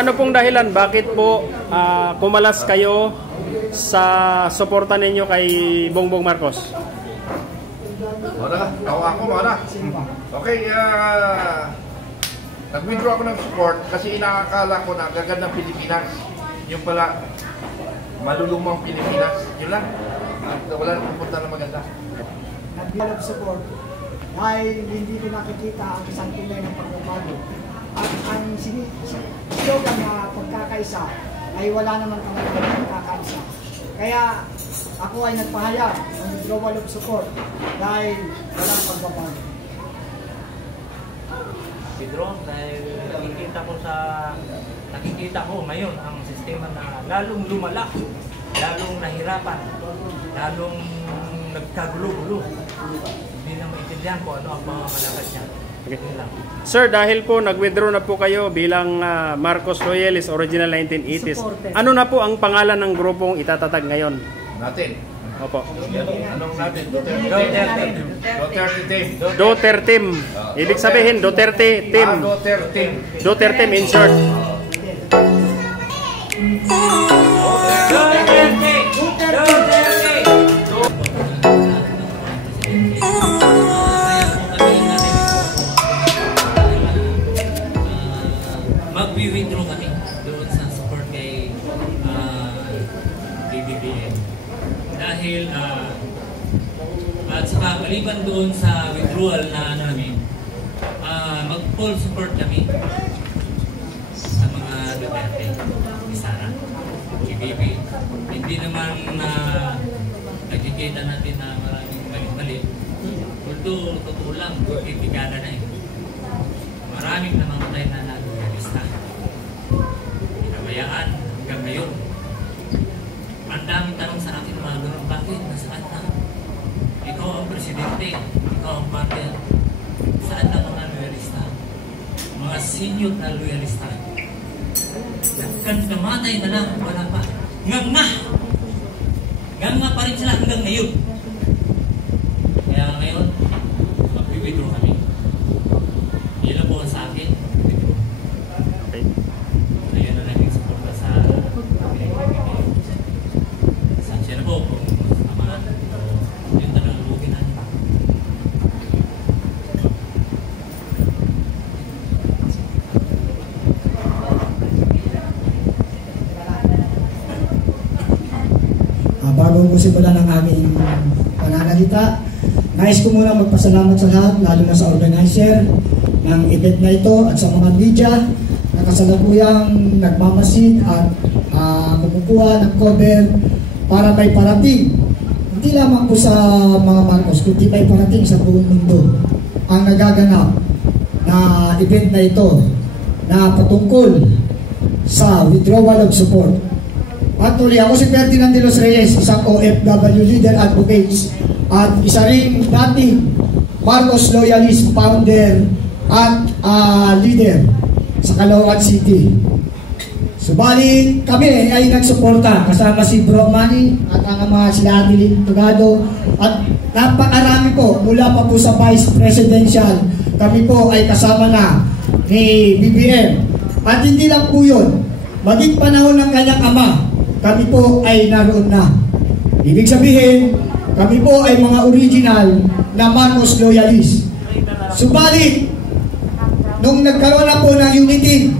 Ano pong dahilan? Bakit po kumalas kayo sa suporta ninyo kay Bongbong Marcos? Wala, ako wala. Okay, nag-withdraw ako ng support kasi inaakala ko na gagandang Pilipinas. Yung pala, malulumang Pilipinas. Yun lang. Wala na pupunta na maganda. Nag-withdraw ng support dahil hindi ko nakikita ang isang tunay ng pagbabago. At ang slogan na pagkakaisa ay wala naman kami pagkakaisa. Kaya ako ay nagpahayag ng withdrawal of support dahil walang pagbabago. Withdraw dahil nakikita ko ngayon ang sistema na lalong lumala, lalong nahirapan, lalong nagkagulo-gulo. Hindi na maintindihan ko ano ang mga malakad niya. Okay. Sir, dahil po nag-withdraw na po kayo bilang Marcos Loyalist Original 1980s, ano na po ang pangalan ng grupong itatatag ngayon? Natin. Opo. Anong natin? Duterte Team. Duterte Team. Ibig sabihin, Duterte Team. Duterte Team in short. Mag-withdraw kami doon sa support kay BBM. Dahil at saka maliban doon sa withdrawal na namin, mag-full support kami sa mga Duterte, ni Sara, ni BB. Hindi naman nakikita natin na maraming mali-mali. Although, totoo lang, ikikala na eh. Maraming namamatay na nag-realista. Pinabayaan hanggang ngayon. Ang daming tanong sa akin, mga ganun, bakit? Nasaan na? Ikaw ang presidente, ikaw ang partner. Saan na mga loyalista? Mga senior na loyalista. Nagkamatay na lang, wala pa. Nganga! Nganga pa rin sila hanggang ngayon. Kaya ngayon, mag-withdraw kami. Yun na po sa akin. Okay. Ayun na naging suporta sa pinag-ibigay. Sansya na po kung samahan. Yung tanong ang lugin natin. Bago ko simulan ang aming pananalita, nais ko muna magpasalamat sa lahat, lalo na sa organizer ng event na ito at sa mga media na kasalukuyang nagmamasid at kumukuha ng cover para may parating. Hindi lamang po sa mga Marcos, kundi may parating sa buong mundo ang nagaganap na event na ito na patungkol sa withdrawal of support. Patuloy, ako si Ferdinand de los Reyes, isang OFW leader advocates at isa ring dating Marcos Loyalist founder at leader sa Caloocan City. Subalit kami ay nagsuporta kasama si Bro Manny at ang mga sila Adeline Tugado at napakarami po mula pa po sa Vice Presidential. Kami po ay kasama na ni BBM at hindi lang po yun, maging panahon ng kanyang ama, kami po ay naroon na. Ibig sabihin, kami po ay mga original na Marcos Loyalist. Subalit, nung nagkaroon na po ng unity,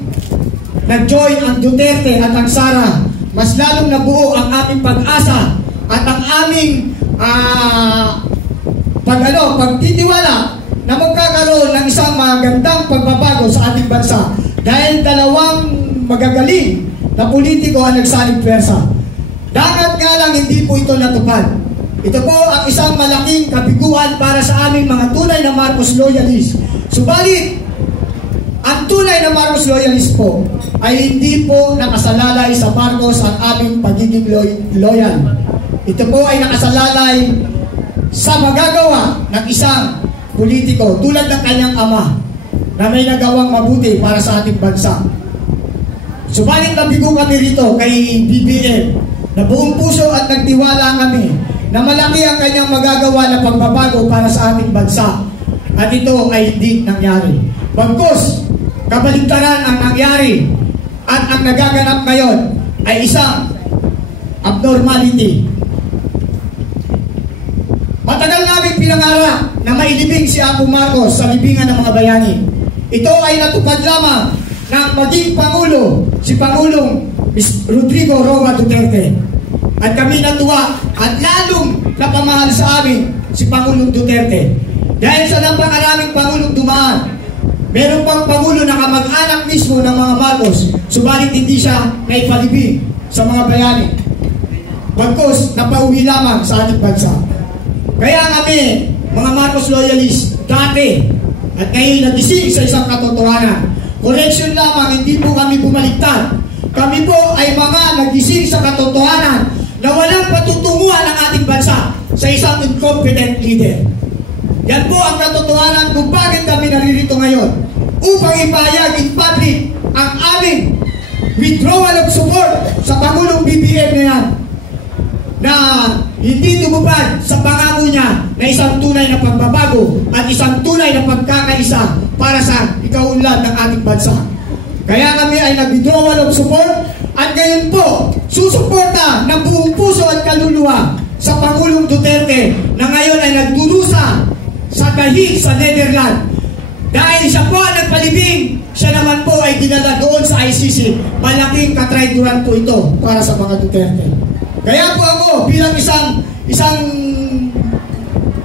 nag-join ang Duterte at ang Sara, mas lalong nabuo ang aming pag-asa at ang aming pagtitiwala na magkakaroon ng isang magandang pagbabago sa ating bansa dahil dalawang magagaling na politiko ang nagsaling pwersa. Dagat nga lang hindi po ito natupad. Ito po ang isang malaking kabiguan para sa aming mga tunay na Marcos Loyalist. Subalit, ang tunay na Marcos Loyalist po ay hindi po nakasalalay sa Marcos ang aming pagiging loyal. Ito po ay nakasalalay sa magagawa ng isang politiko tulad ng kanyang ama na may nagawang mabuti para sa ating bansa. Subalit nabigo kami rito kay BBM na buong puso at nagtiwala kami na malaki ang kanyang magagawa na pagbabago para sa ating bansa. At ito ay hindi nangyari. Bagkus, kabaligtaran ang nangyari at ang nagaganap ngayon ay isang abnormality. Matagal namin pinangarap na mailibing si Apo Marcos sa libingan ng mga bayani. Ito ay natupad lamang ng maging Pangulo, si Pangulong Rodrigo Roa Duterte. At kami natuwa at lalong napamahal sa amin si Pangulong Duterte. Dahil sa napakaraming Pangulong dumaan, meron pang Pangulo na kamag-anak mismo ng mga Marcos, subalit hindi siya naipalibing sa mga bayani. Bagkus, napauwi lamang sa ating bansa. Kaya kami, mga Marcos loyalists, dati at ngayon nagising sa isang katotohanan. Correction lamang, hindi po kami bumaliktad. Kami po ay mga nagising sa katotohanan na walang patutunguhan ng ating bansa sa isang incompetent leader. Yan po ang katotohanan kung bakit kami naririto ngayon, upang ipahayag in public ang aming withdrawal of support sa Pangulong BBM na yan, na hindi tumupad sa pangako niya na isang tunay na pagbabago at isang tunay na pagkakaisa para sa ikaunlad ng ating bansa. Kaya kami ay nag-withdrawal of support at ngayon po susuporta ng buong puso at kaluluwa sa Pangulong Duterte na ngayon ay nagdurusa sa dahig sa Netherlands. Dahil siya po ang nagpalibing, siya naman po ay dinala doon sa ICC. Malaking katraidoran po ito para sa mga Duterte. Kaya po ako bilang isang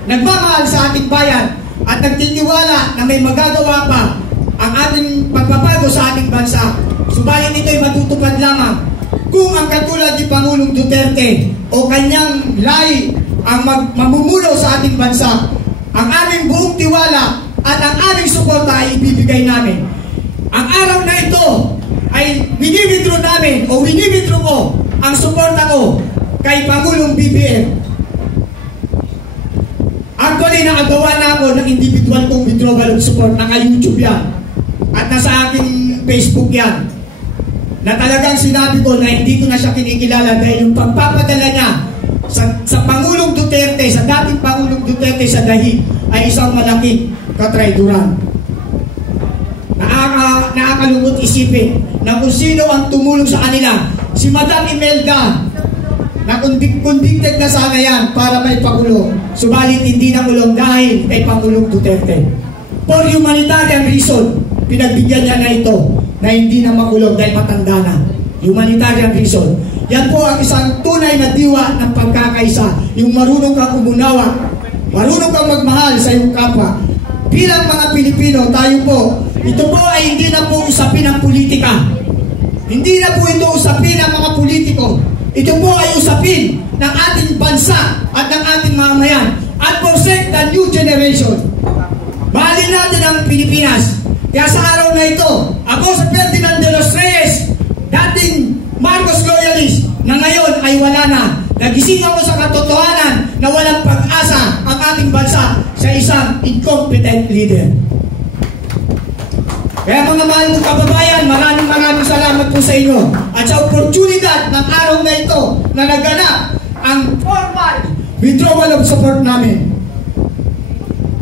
nagmamahal sa ating bayan at nagtitiwala na may magagawa pa ang ating pagbabago sa ating bansa. Subalit ito'y matutupad lamang kung ang katulad ni Pangulong Duterte o kanyang lahi ang mamumuno sa ating bansa. Ang aming buong tiwala at ang aming suporta ay ibibigay namin. Ang araw na ito ay winibidro namin o winibidro ko ang suporta ko kay Pangulong BBM. Actually, nakagawa na ako ng individual kong withdrawal of support. Naka-YouTube yan. At nasa aking Facebook yan. Na talagang sinabi ko na hindi ko na siya kinikilala dahil yung pagpapadala niya sa Pangulong Duterte, sa dating Pangulong Duterte sa dahig ay isang malaking katraiduran. Nakakalungkot isipin na kung sino ang tumulong sa kanila. Si Madam Imelda, na convicted na sana yan para may pakulong. Subalit hindi na kulong dahil kay Pangulong Duterte. For humanitarian reason, pinagbigyan niya na ito na hindi na makulong dahil matanda na. Humanitarian reason. Yan po ang isang tunay na diwa ng pagkakaisa. Yung marunong kang umunawa, marunong kang magmahal sa iyong kapwa. Bilang mga Pilipino, tayo po, ito po ay hindi na po usapin ng politika. Hindi na po ito usapin ng mga politiko. Ito po ay usapin ng ating bansa at ng ating mamamayan at forsake the new generation. Mahalin natin ang Pilipinas. Kaya sa araw na ito, ako sa Ferdinand de los Reyes, dating Marcos loyalist, na ngayon ay wala na. Nagising ako sa katotohanan na walang pag-asa ang ating bansa sa isang incompetent leader. Kaya mga mahal kong kababayan, maraming salamat po sa inyo. At sa oportunidad ng araw na ito na naganap ang formal withdrawal of support namin.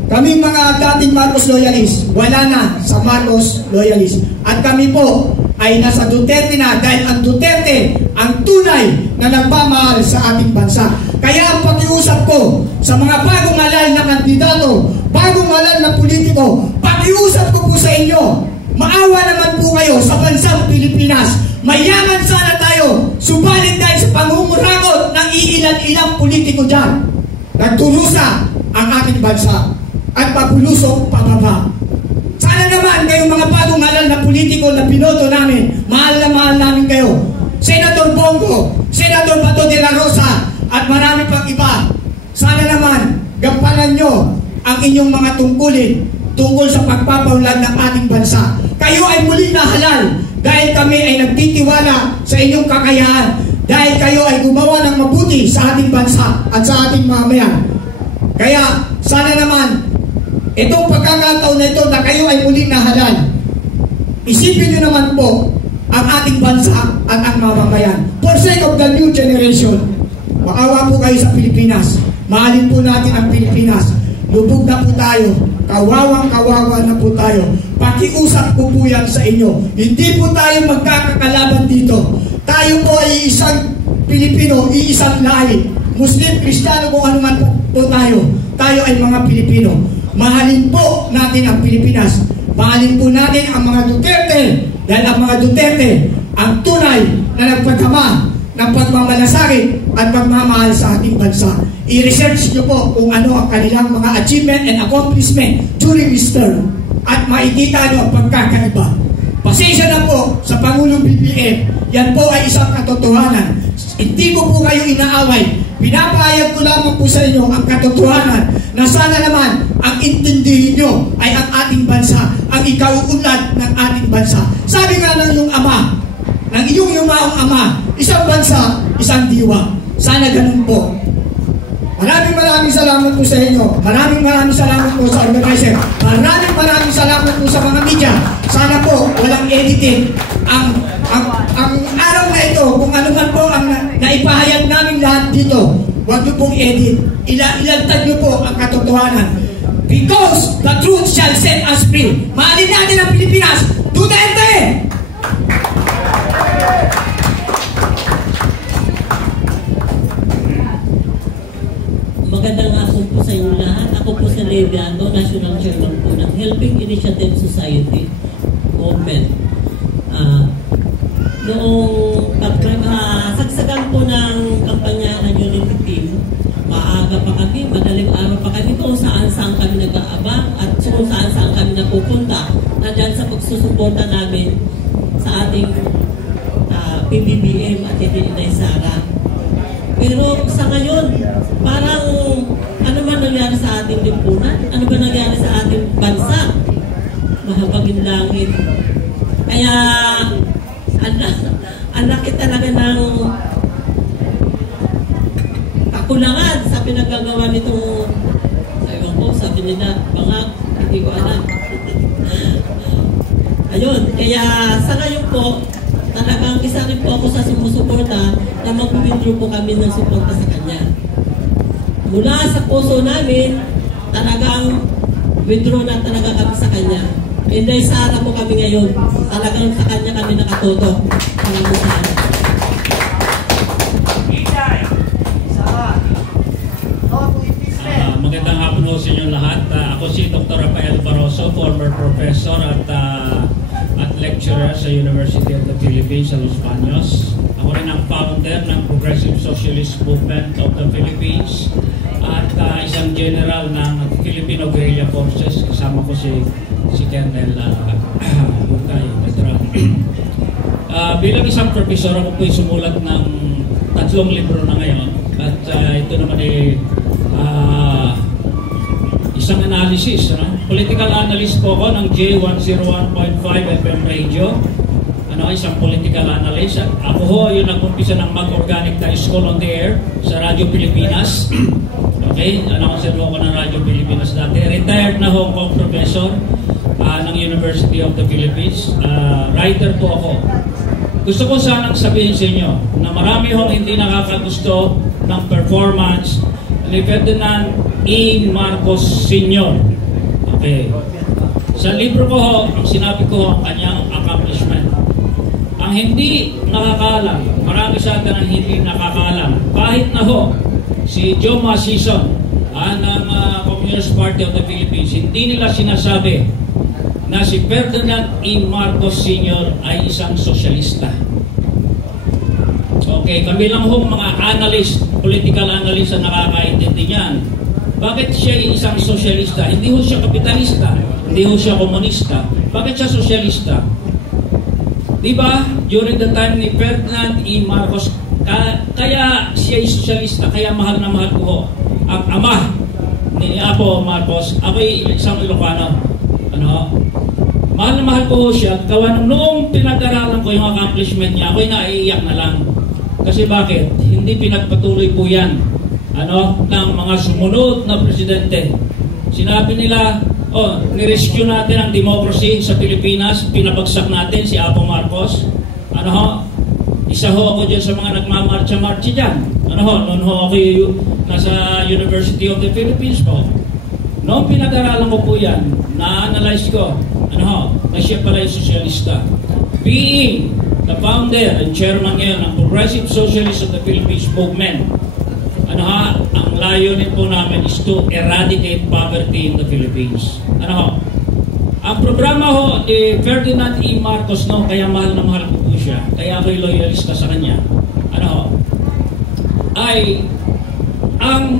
Kaming mga dating Marcos loyalists, wala na sa Marcos loyalists. At kami po ay nasa Duterte na dahil ang Duterte ang tunay na nagmamahal sa ating bansa. Kaya ang pakiusap ko sa mga bagong halal na kandidato, bagong halal na politiko, pakiusap ko po sa inyo, maawa naman po kayo sa bansang Pilipinas. Mayaman sana tayo, subalit dahil sa pangunguragot ng iilan-ilang politiko dyan, nagturusa ang ating bansa at papulusok pababa. Sana naman kayong mga bagong halal na politiko na binoto namin, mahal na mahal namin kayo. Senator Bongo, Senator Bato de la Rosa, at marami pang iba. Sana naman, gampanan nyo ang inyong mga tungkulin tungkol sa pagpapaunlad ng ating bansa. Kayo ay muling nahalal dahil kami ay nagtitiwala sa inyong kakayahan. Dahil kayo ay gumawa ng mabuti sa ating bansa at sa ating mamamayan. Kaya sana naman, itong pagkakataon na ito na kayo ay muling nahalal, isipin nyo naman po ang ating bansa at ang mamamayan. For sake of the new generation, maawa po kayo sa Pilipinas. Mahalin po natin ang Pilipinas. Lubog na po tayo Kawawang-kawawa na po tayo. Pakiusap ko po yan sa inyo. Hindi po tayo magkakakalaban dito. Tayo po ay isang Pilipino, iisang lahi. Muslim, Kristiyano, kung ano man po tayo. Tayo ay mga Pilipino. Mahalin po natin ang Pilipinas. Mahalin po natin ang mga Duterte. Dahil ang mga Duterte, ang tunay na nagpagkama ng pagmamalasakit at pagmamahal sa ating bansa. I-research nyo po kung ano ang kanilang mga achievement and accomplishment during this term at makikita nyo ang pagkakaiba. Pasensya na po sa Pangulong BBM, yan po ay isang katotohanan. Hindi ko po kayo inaaway. Pinapahayag ko lamang po sa inyo ang katotohanan na sana naman ang intindihin nyo ay ang ating bansa, ang ikauunlad ng ating bansa. Sabi nga ng iyong ama, ng iyong yumaong ama, isang bansa, isang diwa. Sana ganun po. Maraming salamat po sa inyo. Maraming salamat po sa organizer. Maraming salamat po sa mga media. Sana po walang editing. Ang araw na ito, kung ano man po ang naipahayag namin lahat dito, huwag niyo pong edit. Ilantad niyo po ang katotohanan. Because the truth shall set us free. Mahalin natin ang Pilipinas. Duterte! Magandang hapon po sa inyo lahat. Ako po si Leviano, National Chairman po ng Helping Initiative Society Movement. Noong sagsagan po ng kampanya ng Unity Team, maaga pa kami, madaling araw pa kami kung saan-saan kami nag-aabang at kung saan-saan kami napupunta na dyan sa pagsusuporta namin sa ating PBBM at Inday Sara. Pero sa ngayon, parang ano ba nangyari sa ating lipunan? Ano ba nangyari sa ating bansa? Mahabagin langit. Kaya, ang laki talaga ng kakulangan sa pinagagawa nitong, ewan ko, sabi nila, bangag, hindi ko alam. Ayun, kaya sa ngayon po, talagang isa rin po ako sa sumusuporta na mag-withdraw po kami ng suporta sa kanya. Mula sa puso namin, talagang withdraw na talaga kami sa kanya. Inday Sara po kami ngayon. Talagang sa kanya kami nakatoto. Magandang hapon po sa inyo lahat. Ako si Dr. Rafael Barroso, former professor at lecturer sa University of the Philippines sa Los Baños. Ako rin ang founder ng Progressive Socialist Movement of the Philippines at isang general ng Filipino Guerrilla Forces. Kasama ko si Colonel Bukay. Bilang isang professor, ako po'y sumulat ng 3 libro na ngayon at ito naman ay isang analysis, political analyst po ako ng J101.5 FM radio. Isang political analyst. Ako ho yung nag-umpisa ng mag-organic na school on the air sa Radyo Pilipinas. Okay, announcer ho ako ng Radyo Pilipinas dati. Retired na Hong Kong professor ng University of the Philippines. Writer po ako. Gusto ko sanang sabihin sa inyo na marami hong hindi nakakagusto ng performance ni Ferdinand E. Marcos Sr. Okay. Sa libro ko ho, ang sinabi ko ho, ang kanyang accomplishment. Ang hindi nakakaalam, marami sa atin ang hindi nakakaalam. Kahit na ho, si Joma Sison ng Communist Party of the Philippines, hindi nila sinasabi na si Ferdinand E. Marcos Sr. ay isang sosyalista. Okay, kami lang hong mga analyst, political analyst na nakakaintindi niyan. Bakit siya isang sosyalista? Hindi ho siya kapitalista, hindi ho siya komunista. Bakit siya sosyalista? Diba, during the time ni Ferdinand E. Marcos, kaya siya ay sosyalista, kaya mahal na mahal ko ho. Ang ama ni Apo Marcos, ako'y isang Ilocano. Mahal na mahal ko ho siya. Noong pinag-aralan ko yung accomplishment niya, ako'y naiiyak na lang. Kasi bakit? Hindi pinagpatuloy po yan ng mga sumunod na presidente. Sinabi nila, nirescue natin ang democracy sa Pilipinas, pinabagsak natin si Apo Marcos. Isa ho ako dyan sa mga nagmamarcha-marcha dyan. Noon ho ako nasa University of the Philippines po. Noong pinag-aralan ko po yan, na-analyze ko, na siya pala yung sosyalista. Being the founder and chairman ngayon ng Progressive Socialist of the Philippines Movement, ang layunin po namin is to eradicate poverty in the Philippines. Ang programa ho ni Ferdinand E. Marcos, kaya mahal na mahal ko po siya, kaya ako'y loyalista sa kanya, ay ang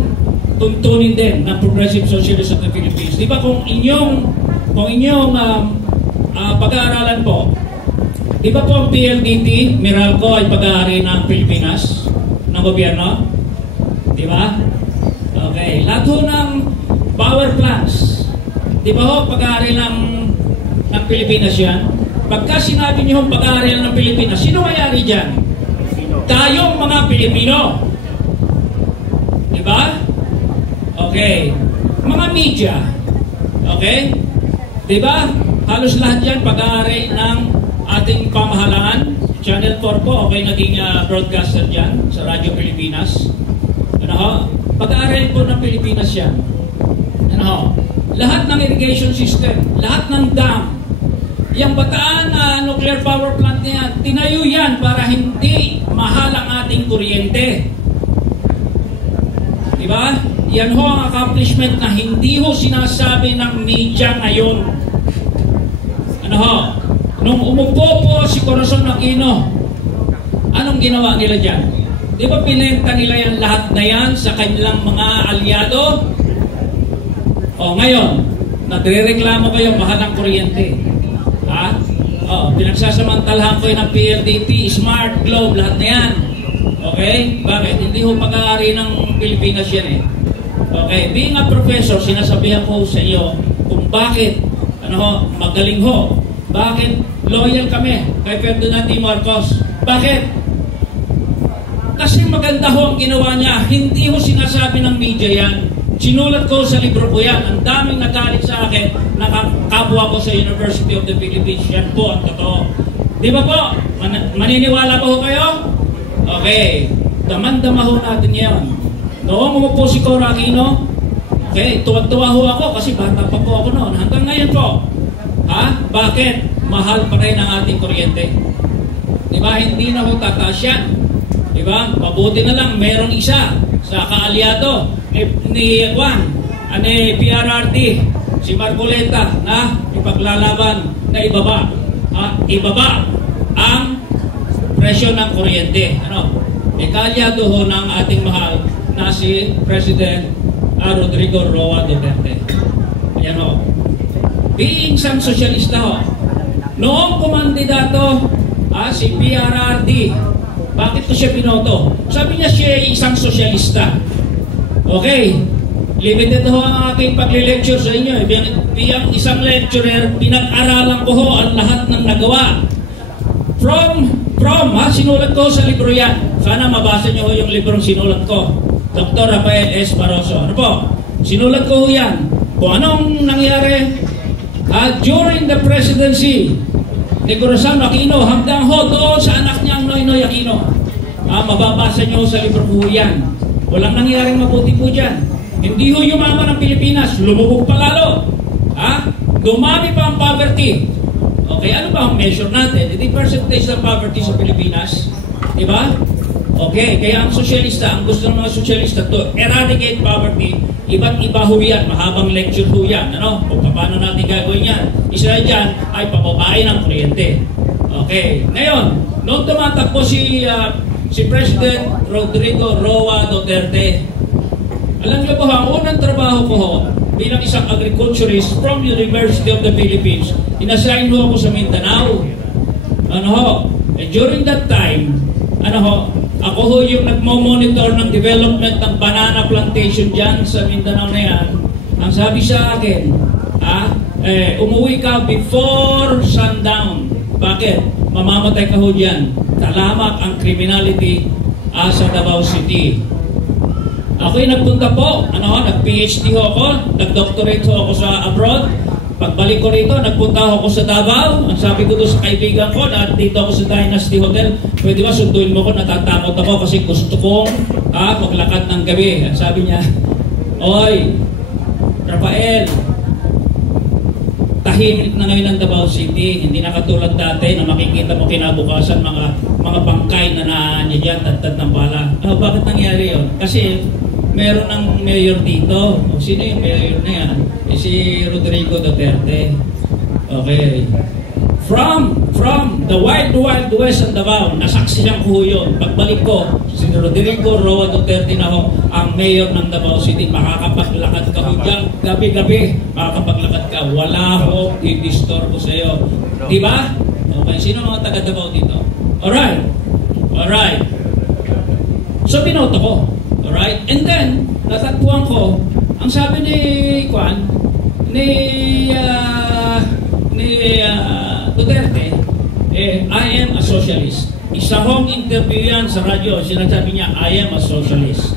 tuntunin din ng Progressive Socialist of the Philippines. Di ba kung inyong pag-aaralan po, di ba po ang PLDT, Meralco ay pag-aari ng Pilipinas, ng gobyerno? Di ba? Okay. Lahat ho ng power plants, di ba ho pag-aari ng Pilipinas yan? Pagka sinabi niyo pag-aari ng Pilipinas, sino may-ari dyan? Tayong mga Pilipino. Di ba? Okay. Mga media. Okay? Di ba? Halos lahat yan pag-aari ng ating pamahalaan. Channel 4 po, okay, naging broadcaster dyan sa Radyo Pilipinas. Pag-aari po ng Pilipinas yan. Lahat ng irrigation system, lahat ng dam, yung Bataan nuclear power plant niya, tinayo yan para hindi mahal ang ating kuryente. Diba? Yan ho ang accomplishment na hindi ho sinasabi ng media ngayon. Nung umupo po si Corazon Aquino, anong ginawa nila dyan? Di ba pinenta nila yan lahat na yan sa kanilang mga alyado? O ngayon, nagre-reklamo kayo mahal ng kuryente. Pinagsasamantalahan ko yun ng PLDT, Smart, Globe, lahat na yan. Okay? Bakit? Hindi ho pag-aari ng Pilipinas yan eh. Okay? Being a professor, sinasabihan ko sa iyo kung bakit, magaling ho. Bakit loyal kami kay Ferdinand E. Marcos? Bakit? Kasi maganda ho ang ginawa niya. Hindi ho sinasabi ng media yan. Sinulat ko sa libro ko yan. Ang daming nagalit sa akin. Nakakapwa ko sa University of the Philippines. Yan po ang totoo. Di ba po? Maniniwala po ho kayo? Okay. Damandama ho natin yan. Noong umupo si Cora Aquino, okay, tuwa-tuwa ho ako kasi bata pa po ako noon. Hanggang ngayon po. Bakit? Mahal pa rin ang ating kuryente. Di ba? Hindi na ho tataas yan. Di ba? Mabuti na lang merong isa sa kaalyado ni PRRD, si Marcoleta, na ipaglalaban na ibaba ang presyo ng kuryente. Kaalyado ho ng ating mahal na si President Rodrigo Roa Duterte. Ayan ho. Being isang sosyalista ho, noong kumandidato si PRRD, bakit ko siya binoto? Sabi niya siya ay isang sosyalista. Okay, limited ho ang aking pag-lecture sa inyo. Bilang isang lecturer, pinag-aralan ko ho ang lahat ng nagawa. Sinulat ko sa libro yan. Sana mabasa niyo ho yung librong sinulat ko. Dr. Rafael S. Barroso. Sinulat ko ho yan. Kung anong nangyari during the presidency ni Corazon Aquino hanggang ho doon sa anak niyang Noynoy Aquino. Mababasa niyo sa libro ko yan. Walang nangyaring mabuti po dyan. Hindi ho yumaman ang Pilipinas, lumubog pa lalo. Dumami pa ang poverty. Okay, ano ba ang measure natin? Ito yung percentage ng poverty sa Pilipinas. Diba? Okay, kaya ang sosyalista, ang gusto ng mga sosyalista to eradicate poverty, iba't iba ho yan, mahabang lecture ho yan. Kung paano natin gagawin yan. Isa dyan ay pababain ng kuryente. Okay, ngayon, noong tumatakbo si President Rodrigo Roa Duterte, alam niyo po ang unang trabaho ko ho, bilang isang agriculturist from University of the Philippines, inassign ho ako sa Mindanao. During that time, ako ho yung nagmo-monitor ng development ng banana plantation dyan sa Mindanao na yan. Ang sabi sa akin, umuwi ka before sundown. Bakit? Mamamatay ka ho dyan. Talamak ang criminality sa Davao City. Ako'y nagpunta po, nag-PhD ho ako, nag-doctorate ho ako sa abroad. Pagbalik ko rito, nagpunta ako sa Davao. Ang sabi ko doon sa kaibigan ko, na dito ako sa Dynasty Hotel, pwede ba sunduin mo ko, natatakot ako kasi gusto kong maglakad ng gabi. Ang sabi niya, oy, Rafael, tahimik na ngayon ang Davao City. Hindi na katulad dati na makikita mo kinabukasan mga bangkay na nandiyan tad ng bala. Bakit nangyari yun? Kasi meron ng mayor dito. Sino yung mayor na yan? Si Rodrigo Duterte. Okay. From the wild west ng Davao, nasaksihan ko yun. Pagbalik ko, si Rodrigo Roa Duterte na ho, ang mayor ng Davao City. Makakapaglakad ka ho dyan, gabi-gabi, makakapaglakad ka. Wala ho, i-disturbo sa iyo. Diba? Okay, sino mga taga Davao dito? Alright. So, binoto ko. Alright? And then, natagpuan ko, ang sabi ni Juan, Duterte, I am a socialist. Isa hong interview yan sa radyo, sinasabi niya, I am a socialist.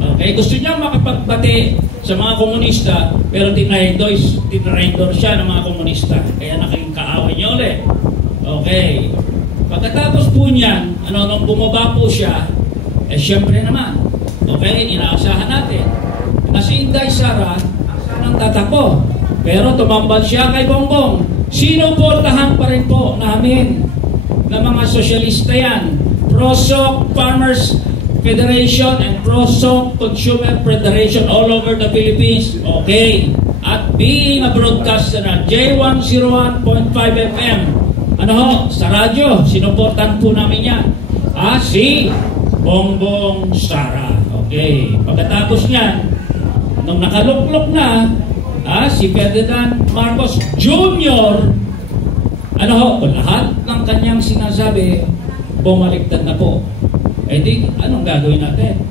Okay? Gusto niya makapagbati sa mga komunista, pero tinraidor siya ng mga komunista. Kaya naging kaaway niya ulit. Okay. Pagkatapos po niyan, nung bumaba po siya, syempre naman, okay, inaasahan natin na si Inday Sara ang tatakbo. Pero tumambal siya kay Bongbong. Sinuportahan pa rin po namin ng mga sosyalista yan. PROSOC Farmers Federation and PROSOC Consumer Federation all over the Philippines. Okay. At being a broadcaster na J101.5 FM, sa radyo, sinuportahan po namin yan. Si Bongbong Sara. Okay. Pagkatapos niyan, nung nakaluklok na, si Ferdinand Marcos Jr., lahat ng kanyang sinasabi, bumaliktad na po. Di, anong gagawin natin?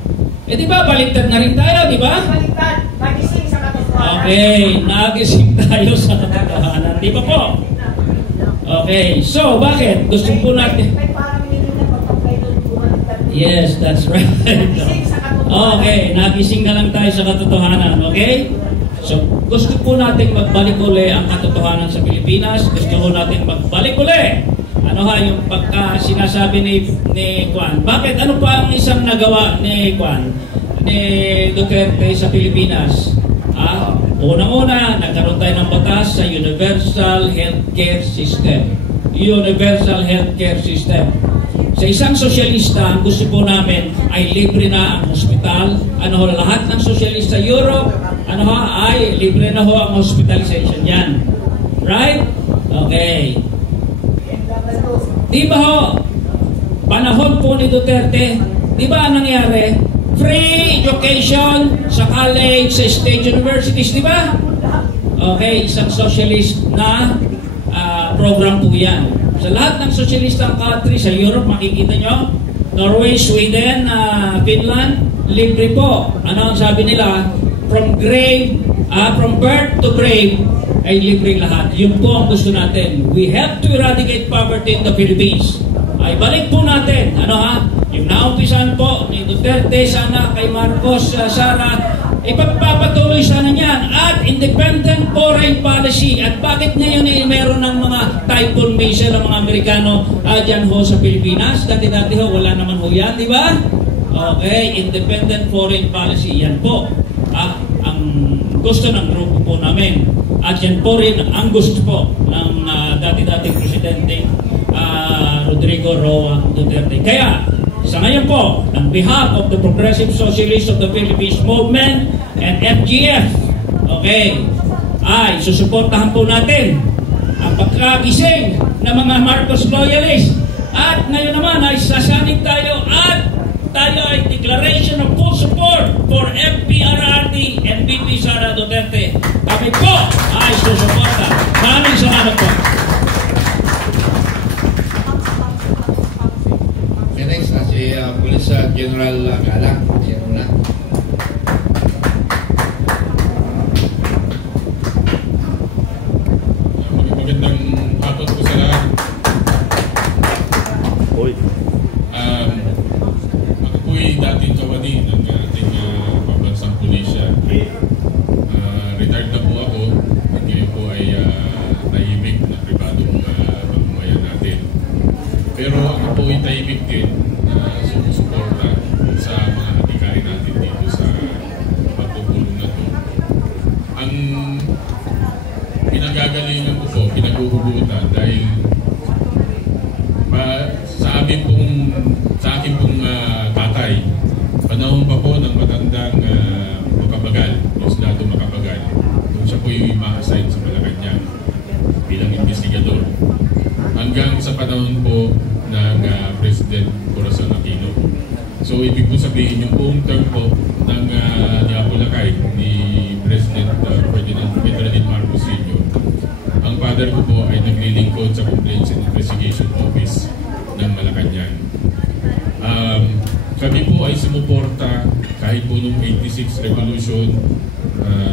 Di ba, baliktad na rin tayo, di ba? Baliktad, nagising sa katotohanan. Okay, nagising tayo sa katotohanan. Di ba po? Okay, so bakit? Gusto po natin... May parang minit na pagpapay doon bumaliktad. Yes, that's right. Nagising sa katotohanan. Okay, nagising na lang tayo sa katotohanan, okay? So, gusto po natin magbalik uli ang katotohanan sa Pilipinas. Gusto po natin magbalik uli. Yung pagka sinasabi ni Juan. Bakit? Ano pa ang isang nagawa ni Juan? Ni Duterte sa Pilipinas? Unang-una, nagkaroon tayo ng batas sa Universal Healthcare System. Universal Healthcare System. Sa isang sosyalista, ang gusto po namin ay libre na ang hospital. Lahat ng sosyalista Europe, ay libre na ho ang hospitalization yan. Right? Okay. Di ba ho, panahon po ni Duterte, di ba nangyari? Free education sa college, sa state universities, di ba? Okay, isang socialist na program po yan. Sa lahat ng socialist country sa Europe, makikita nyo, Norway, Sweden, Finland, libre po. Ano ang sabi nila? From birth to grave, ay libre lahat. Yun po ang gusto natin. We have to eradicate poverty in the Philippines. Ay balik po natin. Yung naumpisan po ni Duterte, sana kay Marcos, Sara, ipagpapatuloy sana niyan. At independent foreign policy. At bakit ngayon meron ng mga Typhoon missile ng mga Amerikano dyan ho sa Pilipinas? Dati-dati ho, wala naman ho yan, di ba? Okay, independent foreign policy. Yan po ang gusto ng grupo po namin. At yan po rin ang gusto po ng dati-dating Presidente Rodrigo Roa Duterte. Kaya, sa ngayon po, on behalf of the Progressive Socialists of the Philippines Movement and FGF, okay, ay susuportahan po natin ang pagkagising ng mga Marcos loyalists. At ngayon naman ay sasanig tayo at tayo ay declaration of full support for FPRRD and VP Sara Duterte. Kami po ay susuporta. Maraming salamat po. Next, si Police General Galang. Yan muna. Magandang hapon po sa lahat. Ako po'y dating kawani ng ating pambansang pulisya. Retired na po ako. At ngayon po ay tahimik na pribadong pamamayan natin. Pero ako po ay tahimik din na sumusuporta sa mga adhikari natin dito sa pagpupulong na ito. Ang sa panahon po ng President Corazon Aquino. So ibig po sabihin yung buong term po ng ni Apolacay ni President Ferdinand Marcos Sr. Ang father ko po ay naglilingkod sa Complaints and Investigation Office ng Malacanang. Kami po ay sumuporta kahit po noong 86 Revolution,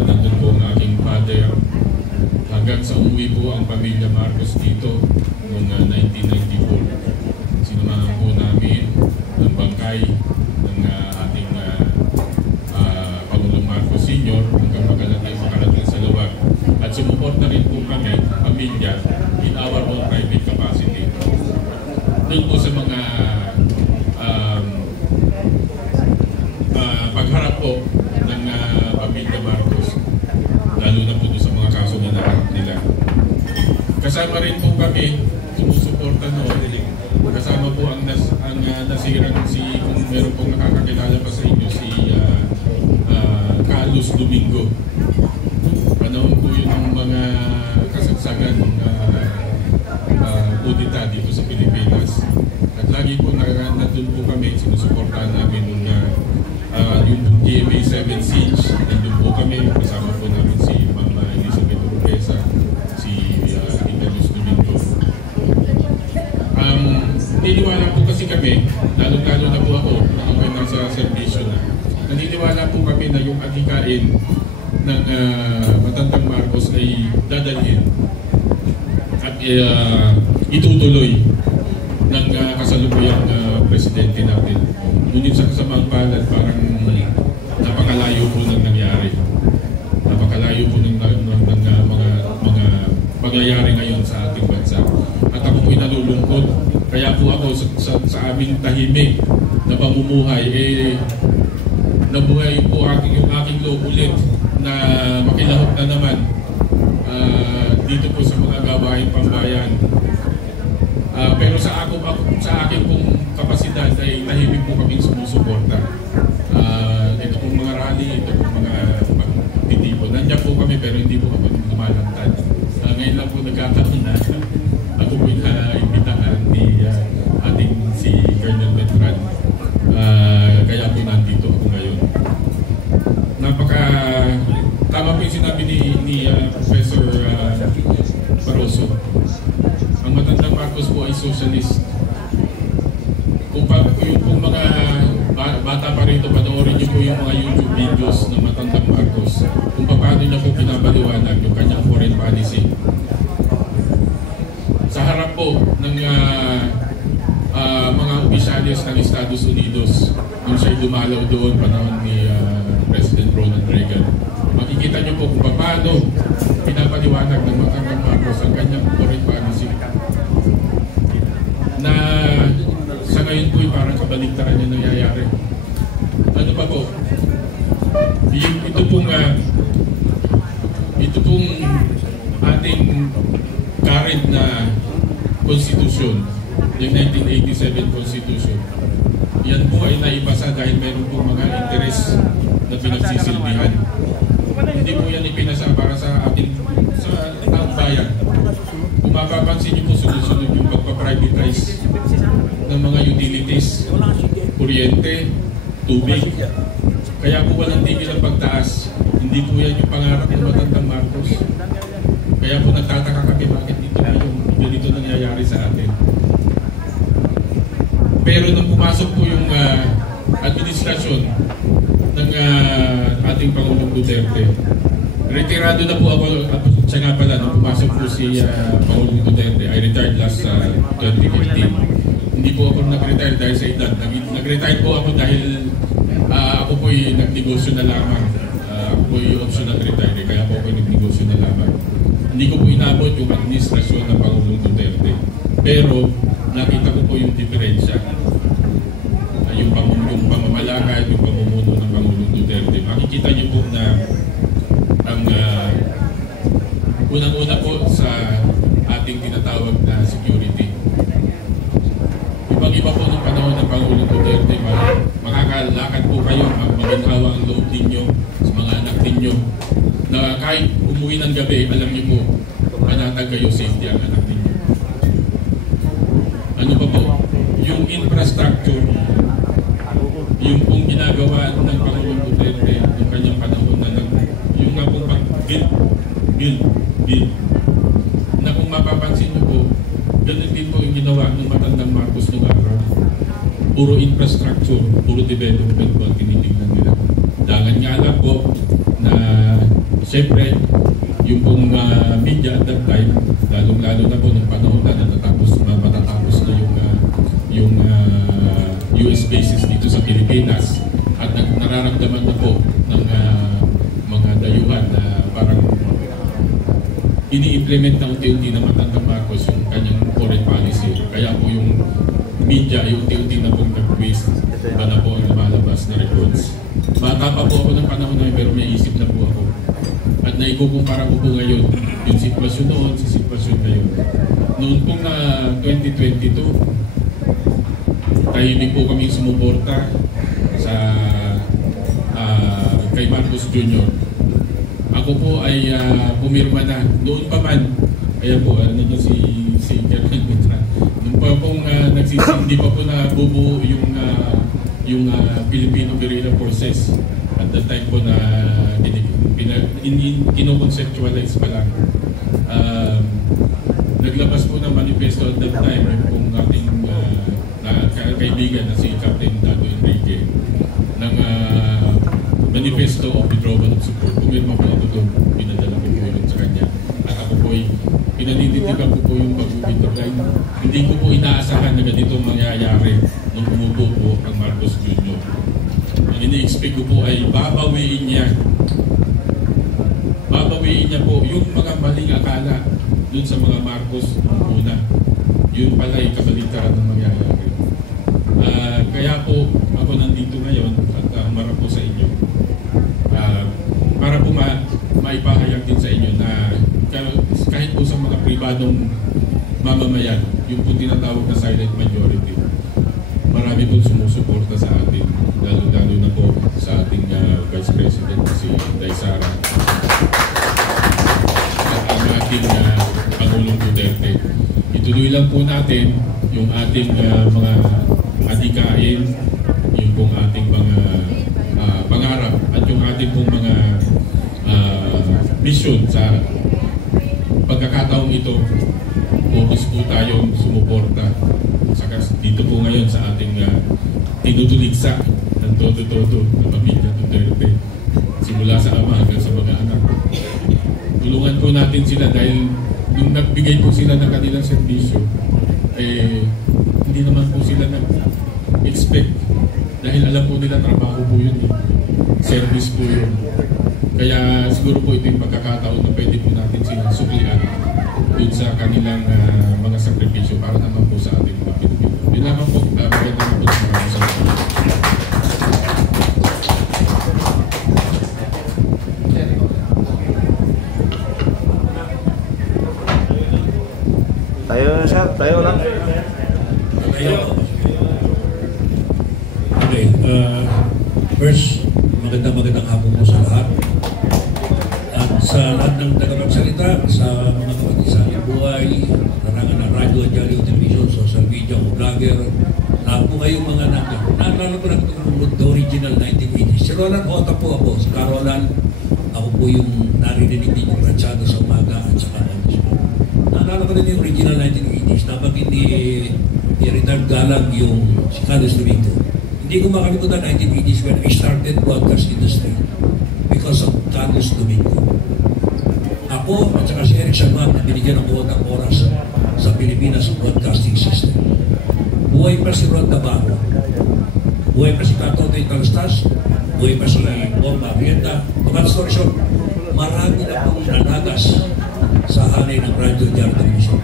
nandun po ang aking father, hanggang sa umuwi po ang pamilya Marcos dito noong 1994. Sinamahan po namin ng bangkay ng ating Pangulong Marcos Sr. hanggang makarating sa luwag. At sumuporta rin po kami, pamilya, in our own private capacity. Doon po sa mga pagharap po ng pamilya Marcos, lalo na po sa mga kaso na naharap nila. Kasama rin po kami, sumusuporta noon. Kasama po ang nasirang kung meron pong nakakakilala pa sa inyo, si Carlos Domingo. Panahon po yun ang mga kasagsagan ng kudita dito sa Pilipinas. At lagi po nandun po kami, sinusuportahan namin nung yung GMA 7 siege. Nandun po kami, kasama po namin si Mama Elizabeth Urbesa, si Carlos Domingo. Naniniwala po kasi kami, lalo-lalo na po ako, na ako'y nasa servisyo na. Naniniwala po kami na yung adhikain ng matandang Marcos ay dadalhin at itutuloy ng kasalukuyang presidente natin. Ngunit sa kasamang palad, parang napakalayo po ng nangyari. Napakalayo po ng mga mangyayari ngayon sa ating bansa. At ako po'y nalulungkot. Kaya po ako sa aming tahimik na pamumuhay, nabuhay po yung aking loob ulit na makilahok na naman dito po sa mga gawain pambayan. Pero sa akin pong kapasidad ay tahimik po kaming sumusuporta. Ito pong mga rally, ito pong mga pagtitipon. Nandiyan po kami pero hindi po kami lumalantad. Ngayon lang po nagkataon na ako po na-imbitahan ni ating si Colonel Beltran. Kaya po nandito ako ngayon. Tama po yung sinabi ni Professor Barroso. Ang matandang Marcos po ay socialist. Kung yung mga bata pa rito, panoorin niyo po yung mga YouTube videos ng matandang Marcos kung paano niya po pinapaliwanag yung kanyang foreign policy. Sa harap po ng mga opisyalis ng Estados Unidos, nung siya'y dumalaw doon panahon ni President Ronald Reagan, makikita niyo po kung paano pinapaliwanag ng matandang Marcos ang kanyang foreign policy na sa ngayon po parang kabaligtaran niya nangyayari. Ano pa po? Ito pong ating current na Constitution, yung 1987 Constitution. Yan po ay naipasa dahil meron po mga interes na pinagsisilbihan. Hindi po yan ipinasa para sa ating taong bayan. Kung mapapansin niyo po, sunod-sunod yung pagpa-privatize ng mga utilities, kuryente, tubig. Kaya po walang tigil ang pagtaas. Hindi po yan yung pangarap ng matandang Marcos. Kaya po nagtataka kami bakit dito nangyayari sa atin. Pero nung pumasok po yung administrasyon ng ating Pangulong Duterte, retirado na po ako. Siya nga pala, nung pumasok po si Pangulong Duterte, I retired last 2015. Hindi po ako nag-retire dahil sa edad. Nag-retire po ako dahil ako po'y nagnegosyo na lamang. Ako po'y optional retire, kaya po ako nagnegosyo na lamang. Hindi ko po inabot yung administrasyon ng Pangulong Duterte. Pero nakita ko po yung diferensya. Yung pamamalakad, yung pamumuno ng Pangulong Duterte. Makikita niyo po na ang unang-una po sa ating tinatawag na security. Ibang-iba po ng panahon ng Pangulong Duterte, makakalakad po kayo, maginhawa ang loob ninyo sa mga anak ninyo, na kahit umuwi ng gabi, alam niyo po, manatag kayo, safety ang anak ninyo. lahat ng matandang Marcos ng araw, puro infrastructure, puro development po ang tinitingnan nila. Dangan nga lang po na siyempre yung pong media at that time, lalong-lalo na po ng panahon na matatapos na yung US bases dito sa Pilipinas at nararamdaman na po ng mga dayuhan na parang ini-implement na unti-unti na matandang Marcos yung kanyang foreign policy. Kaya po yung media yung unti-unti na pong nag-waste ba na po ang lumalabas na reports. Bata pa po ako ng panahon na yun, pero may isip na po ako. At naikukumpara ko po ngayon yung sitwasyon noon sa sitwasyon ngayon. Noon pong na 2022, tahimik po kami sumuporta sa kay Marcos Jr. Ako po ay pumirma na. Noon pa man, ayan po, nandiyan si Kevin Mitra. Noon pa pong hindi pa po na bubuo yung Filipino Guerrilla Forces. At that time po na kino-conceptualize pa lang. Naglabas po ng manifesto at that time yung pong ating kaibigan na si Captain Dado Enrique ng manifesto of withdrawal of support. Pumirma po ako doon, pinadala ko po yun sa kanya. At ako po ay pinanititigan ko po yung pag-withdraw. Hindi ko po inaasahan na ganito mangyayari nung umupo po ang Marcos Jr. Ang ini-expect ko po ay babawiin niya po yung mga maling akala dun sa mga Marcos muna. Yun pala ay kabalitaran ng mangyayari. Kaya po ako nandito ngayon at humarap po sa inyo para po maipahayag din sa inyo na kahit po sa mga pribadong mamamayan, yung po tinatawag na silent majority, marami po sumusuporta sa atin, lalo na po sa ating Vice President si Inday Sara at ang ating Pangulong Duterte. Ituloy lang po natin yung ating mga adikain, yung pong ating mga pangarap at yung ating pong mga mission sa pagkakataong ito. Focus po tayong sumuporta saka dito po ngayon sa ating tinutuligsa ng todo-todo ng pamilya Duterte, simula sa ama hanggang sa mga anak. Tulungan po natin sila dahil nung nagbigay po sila ng kanilang serbisyo, hindi naman po sila nag-expect dahil alam po nila trabaho po yun, service po yun. Kaya siguro po ito yung pagkakataon na pwede po natin silang suklian dun sa kanilang mga sakripisyo para naman po sa ating mga Pilipino. Yun naman po, maganda na po sa mga salamat. Tayo na siya, tayo lang. Okay, first, magandang hapon po sa lahat. At sa lahat ng tagapagsalita, sa mga kapatid sa buhay, larangan ng radyo at television, social media, vlogger, lahat po kayong mga naalala ko na itong the original 1980s. Si Roland Hota po ako. Si Carolan, ako po yung narinig din yung ransyado sa umaga at sa kanan. Naalala ko rin yung original 1980s. Napagin ni retired galang yung si Carlos Domingo. Hindi ko makalimutan 1980s when I started broadcast industry because of Carlos Domingo. Ako at saka si Eric Salman na binigyan ng buong oras sa Pilipinas broadcasting system. Buhay pa si Rod Navarro. Buhay pa si Catotoy Talastas. Buhay pa si Bomba Abrieta. Tumat story short, marami na pong nanagas sa hanay ng radio at television.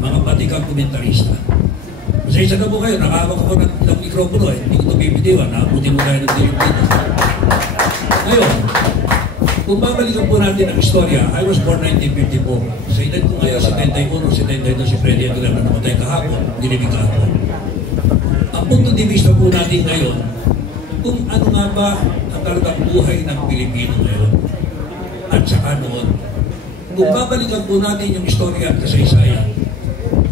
Mga patikang komentarista. Masaysa na po kayo, nakahawak ako ng mikropono hindi ko ito bibidiwan, nakabutin mo tayo ng Pilipino. Ngayon, kung babalikan po natin ang istorya, I was born 1954. Sa edad ko ngayon, 71, 72, si Freddy Aguilar na namatay kahapon, dinibig kahapon. Ang punto de vista po natin ngayon, kung ano nga ba ang talagang buhay ng Pilipino ngayon. At saka noon, kung babalikan po natin yung istorya at kasaysayan,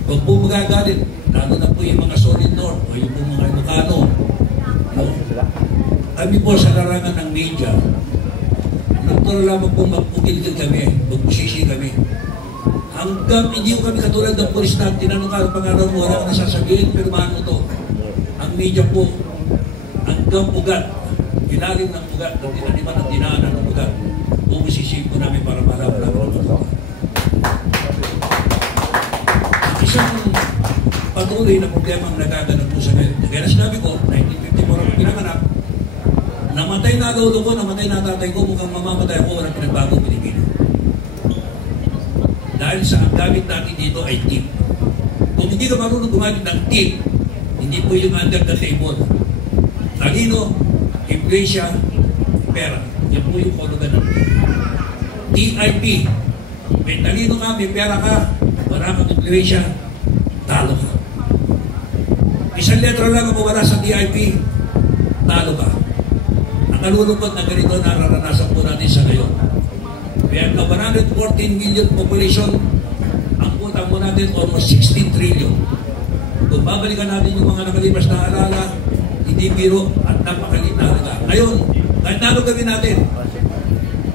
huwag po magagalit, lalo na po yung mga solid north o yung mga Ilocano. No? Kami po sa larangan ng media, natural lamang po magpukilgil kami, magpusisi kami. Hanggang hindi ko kami katulad ng polis na tinanong ka ng pangaraw mo, wala ka nasasabihin, pero mahal mo to. Ang media po, hanggang ugat, ilalim ng ugat, ng tinaniman ng dinaanan ng ugat, bumisisip po namin para malaman namin ito. Ang isang patuloy na problema ang nagaganap po sa ngayon. Kaya na sinabi ko, 1954 ako pinanganak, namatay na lolo ko, namatay na tatay ko, mukhang mamamatay ako, walang pinagbago Pilipino. Dahil sa ang gamit natin dito ay tip. Kung hindi ka marunong gumamit ng tip, hindi po yung under the table. Talino, inflation, pera. Yan po yung kologan ng TIP. May talino ka, may pera ka, wala kang inflation, talo ka. Isang letra lang ang mawala sa TIP, talo ka. Nakalulungkot na ganito nararanasan po natin sa ngayon. We have a 114 million population. Ang utang mo natin almost 16 trillion. Kung babalikan natin yung mga nakalipas na alala, hindi biro at napakalit na halaga. Ngayon, kahit na anong gawin natin,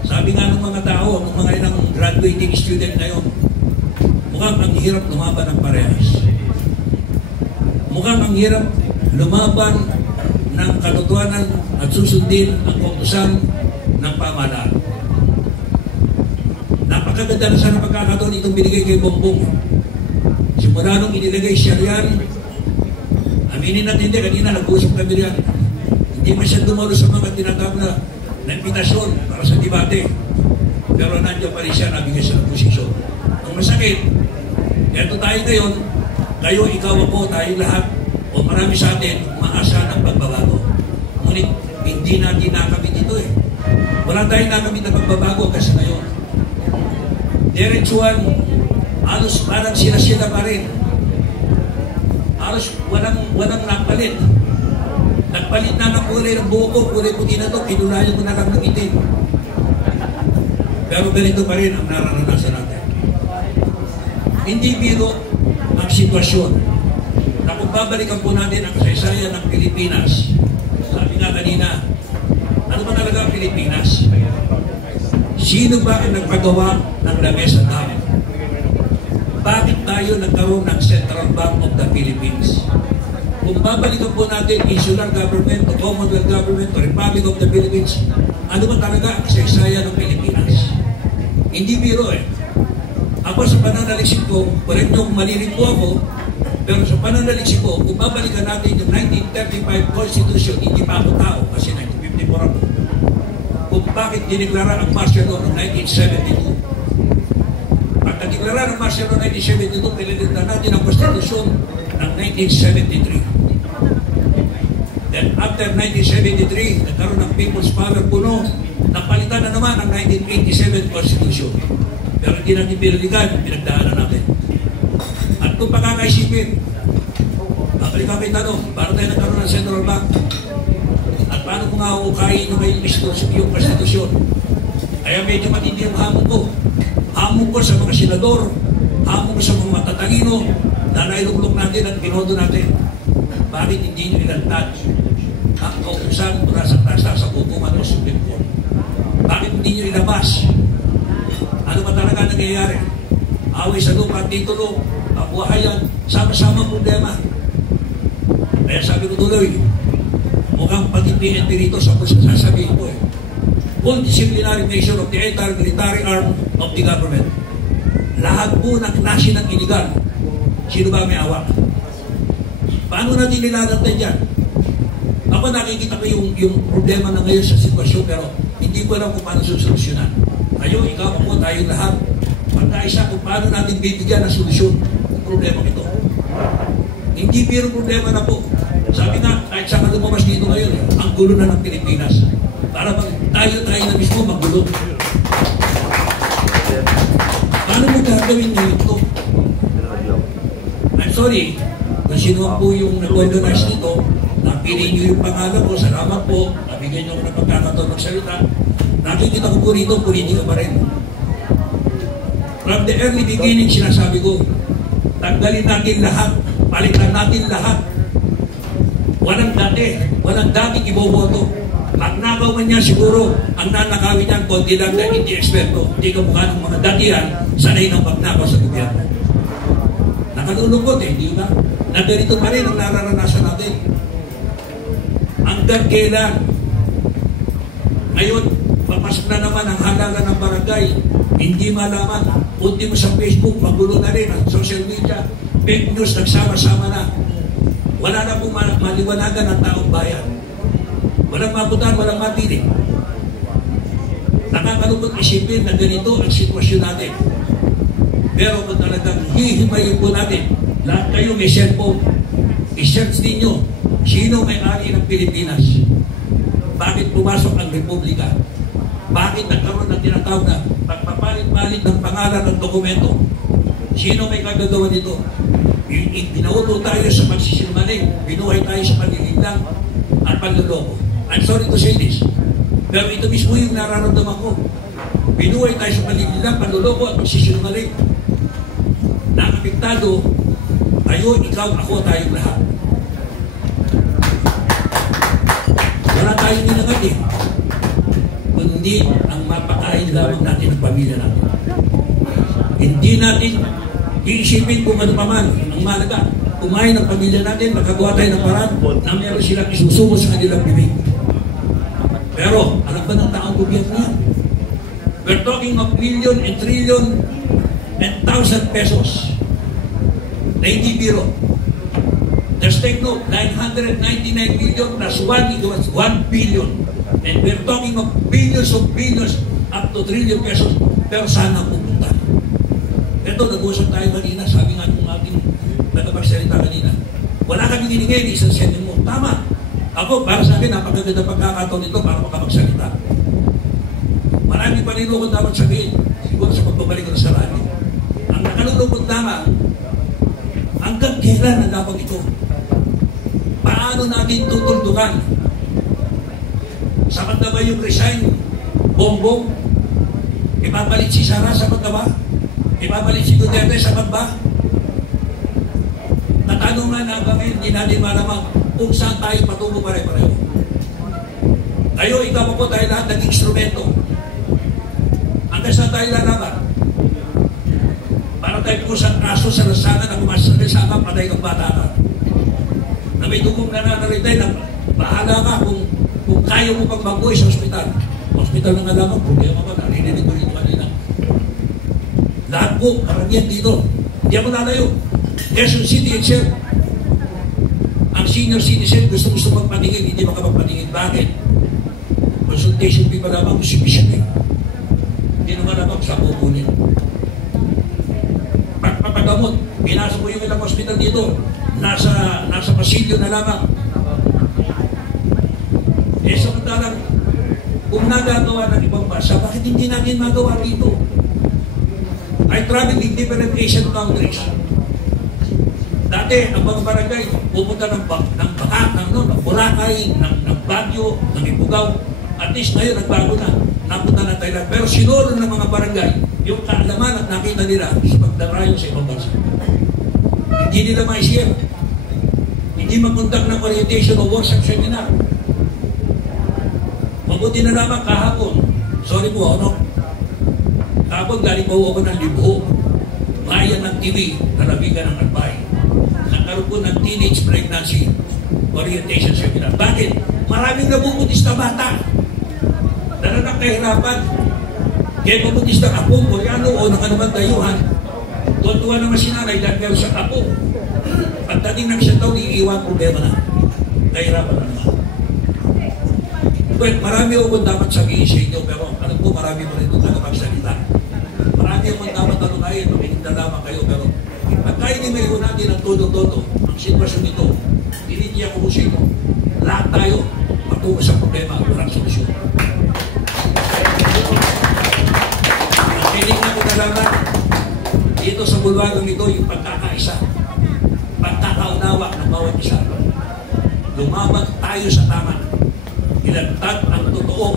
sabi nga ng mga tao, ng mga ilang graduating student ngayon, mukhang ang hirap lumaban ng parehas. Mukhang ang hirap lumaban ng katotohanan at susundin ang kautusan ng pamahalaan. Napakaganda na sana pagkakataon itong binigay kay Bongbong. Simula nung inilagay siya riyan, aminin natin din, kanina nag-usap kami riyan. Hindi man siya dumalo sa mga tinatawag na impitasyon para sa debate. Pero nandiyan pa rin siya, nabigay siya ng posisyon. Ang masakit, eto tayo ngayon, kayo, ikaw, ako, tayo lahat, o marami sa atin, umaasa ng pagbabago. Ngunit, hindi natin nakamit ito eh. Wala tayong nakamit na pagbabago kasi ngayon. Diretsuhan, halos parang sila pa rin. Halos walang napalit. Nagpalit na ng kulay ng buho ko, kulay puti na ito, pinulayan ko na lang ng itim. Pero ganito pa rin ang nararanasan natin. Hindi biro ang sitwasyon na kung babalikan po natin ang kasaysayan ng Pilipinas. Sabi nga kanina, ano ba talaga ang Pilipinas? Sino ba ang nagpagawa ng Lamesa Dam? Bakit tayo nagkaroon ng Central Bank of the Philippines? Kung babalikan po natin insular government, o Commonwealth government, o Republic of the Philippines, ano ba talaga ang kasaysayan ng Pilipinas? Hindi biro eh. Ako sa pananaliksik ko, correct nyo kung malinig po ako, pero sa pananaliksik ko, kung babalikan natin yung 1935 Constitution, hindi pa ako tao kasi 1954 ako. Kung bakit dineklara ang martial law noong 1972. Pag nadeklara ng martial law 1972, pinilita natin ang Constitution ng 1973. Then after 1973, nagkaroon ng People's Power Puno, napalitan na naman ang 1987 Constitution. Pero hindi natin pinalikan, pinagdaanan natin. At kung pakakaisipin, babalik kami tanong, para tayo nagkaroon ng Central Bank, at paano kung nga ukayin yung may yung konstitusyon? Kaya medyo matindi ang hamon ko. Hamon ko sa mga senador, hamon ko sa mga matatalino na nailuklok natin at pinodo natin. Bakit hindi nyo ilantad ang kautusan mula sa taas sa hukuman o Supreme Court? Bakit hindi nyo ilabas? Ano ba talaga nangyayari? Away sa lupa, titulo, buhayan, sama-sama problema. Kaya sabi ko tuloy, mukhang pati PNP rito sa sasabihin ko eh. Full disciplinary measure of the entire military arm of the government. Lahat po ng klase ng iligal. Sino ba may awa? Paano natin nilalantay dyan? Ako nakikita ko yung problema na ngayon sa sitwasyon pero hindi ko alam kung paano susolusyonan. Kayo, ikaw, ako, tayo lahat. Pagkaisa kung paano natin bibigyan ng solusyon ng problema ito. Hindi biro problema na po. Sabi nga, kahit saan ka lumabas dito ngayon, ang gulo na ng Pilipinas. Para tayo na mismo magulo. Paano mo gagawin nyo ito? I'm sorry, kung sino po yung nag-organize nito, napili nyo yung pangalan ko, salamat po, nabigyan nyo ako ng pagkakataon ng salita. Nakikita ko po rito, politika pa rin. From the early beginning, sinasabi ko, tanggalin natin lahat, palitan natin lahat. Walang dating iboboto. Magnakaw man niya siguro, ang nanakawin niya, konti lang na hindi eksperto. Hindi ka mukha ng mga datihan, sanay ng magnakaw sa gobyerno. Nakalulungkot di ba? Na ganito pa rin ang nararanasan natin. Hanggang kailan? Ngayon, papasok na naman ang halalan ng barangay. Hindi malaman. Punti mo sa Facebook, magulo na rin ang social media. Fake news, nagsama-sama na. Wala na pong maliwanagan ang taong bayan. Walang mabutan, walang mapili. Nakakalungkot isipin na ganito ang sitwasyon natin. Pero kung talagang hihimayin po natin, lahat kayo may cellphone, i-search ninyo, sino may-ari ng Pilipinas? Bakit pumasok ang Republika? Bakit nagkaroon ng tinatawag na pagpapalit-palit ng pangalan ng dokumento? Sino may kagagawa nito? Pinauto tayo sa pagsisilmaling, binuhay tayo sa panlilindang at panluloko. I'm sorry to say this, pero ito mismo yung nararamdaman ko. Binuhay tayo sa panlilindang, panluloko at pagsisilmaling. Nakapiktado, tayo, ikaw, ako, tayong lahat. Wala tayong ninangat kundi ang mapakain lamang natin ang pamilya natin. Hindi natin iisipin kung ano pa man ang malaga. Kumain ng pamilya natin, magkagawa tayo ng paraan na meron silang isusubo sa kanilang bibig. Pero, alam ba ng taong gobyerno yan? We're talking of million and trillion and thousand pesos na hindi biro. Just take note, 999 million plus 1 equals 1 billion. And we're talking of billions up to trillion pesos. Pero saan ang pupunta? Ito, nag-usap tayo kanina, sabi nga ng ating nagpagsalita kanina. Wala kami dinigay, isang sentence mo. Tama. Ako, para sa akin, napakaganda pagkakataon nito para makapagsalita. Maraming panilukod dapat sabihin. Siguro sa pagbabalik ko sa radio. Ang nakalulungkot naman, hanggang kailan ang dapat ito? Paano natin tutuldukan? Sapat na ba yung resign? Bongbong? Ipapalit si Sara, sapat na ba? Ipapalit si Duterte, sapat ba? Natanungan na kami, hindi natin malamang kung saan tayo patungo pare-pareho. Tayo, ikaw ako, tayo lahat ng instrumento. Hanggang saan tayo lalaban? Para tayo po sa kaso sa lasana na kumasakit sa akin, patay ng bata ka. Na may dugong nananaritay na bahala ka kung kaya mo pang magbuhay sa ospital. Hospital na nga lamang, problema ba? Narinig ko rin kanina. Lahat po, karamihan dito. Hindi ako lalayo. Quezon City itself. Ang senior citizen gusto magpatingin, hindi makapagpatingin. Bakit? Consultation fee pa lamang, sufficient eh. Hindi naman lamang sa kukunin. Pagpapagamot, pinasok mo yung ilang hospital dito, nasa pasilyo na lamang. Samantalang, kung nagagawa ng ibang bansa, bakit hindi natin magawa dito? I travel in different Asian countries. Dati, ang mga barangay, pupunta ng Boracay, ng Baguio, ng Ifugao. At least ngayon, nagbago na. Napunta na Thailand. Pero sinuro ng mga barangay, yung kaalaman at nakita nila sa pagdarayo sa ibang bansa. Hindi nila maisip. Hindi magpuntak ng orientation o workshop seminar. Mabuti na naman kahapon. Sorry po, kahapon galing po ako ng Libho. Bayan ng TV, nalabigan ng Albay. Nagkaroon po ng teenage pregnancy orientation seminar. Bakit? Maraming nabubutis na bata. Dala ng kahirapan. Kaya mabutis na apo, Koreano o nakanamang dayuhan. Tuwa naman si nanay dahil meron sa apo. Pagdating ng isang taon, iiwan problema na. Kahirapan na naman. Well, marami akong dapat sabihin sa inyo, pero alam ko marami mo rin itong nakapagsalita. Marami akong dapat talunayin, makikinda lamang kayo, pero pagka inimero natin ang todo-todo, ang sitwasyon nito, tinitiyak ko sa inyo, lahat tayo magtungo sa problema, walang solusyon. Ang tinig na ko na lamang, dito sa bulwagang ito, yung pagkakaisa, pagkakaunawa ng bawat isa. Lumabang tayo sa tama. Ilagtad ang totoo.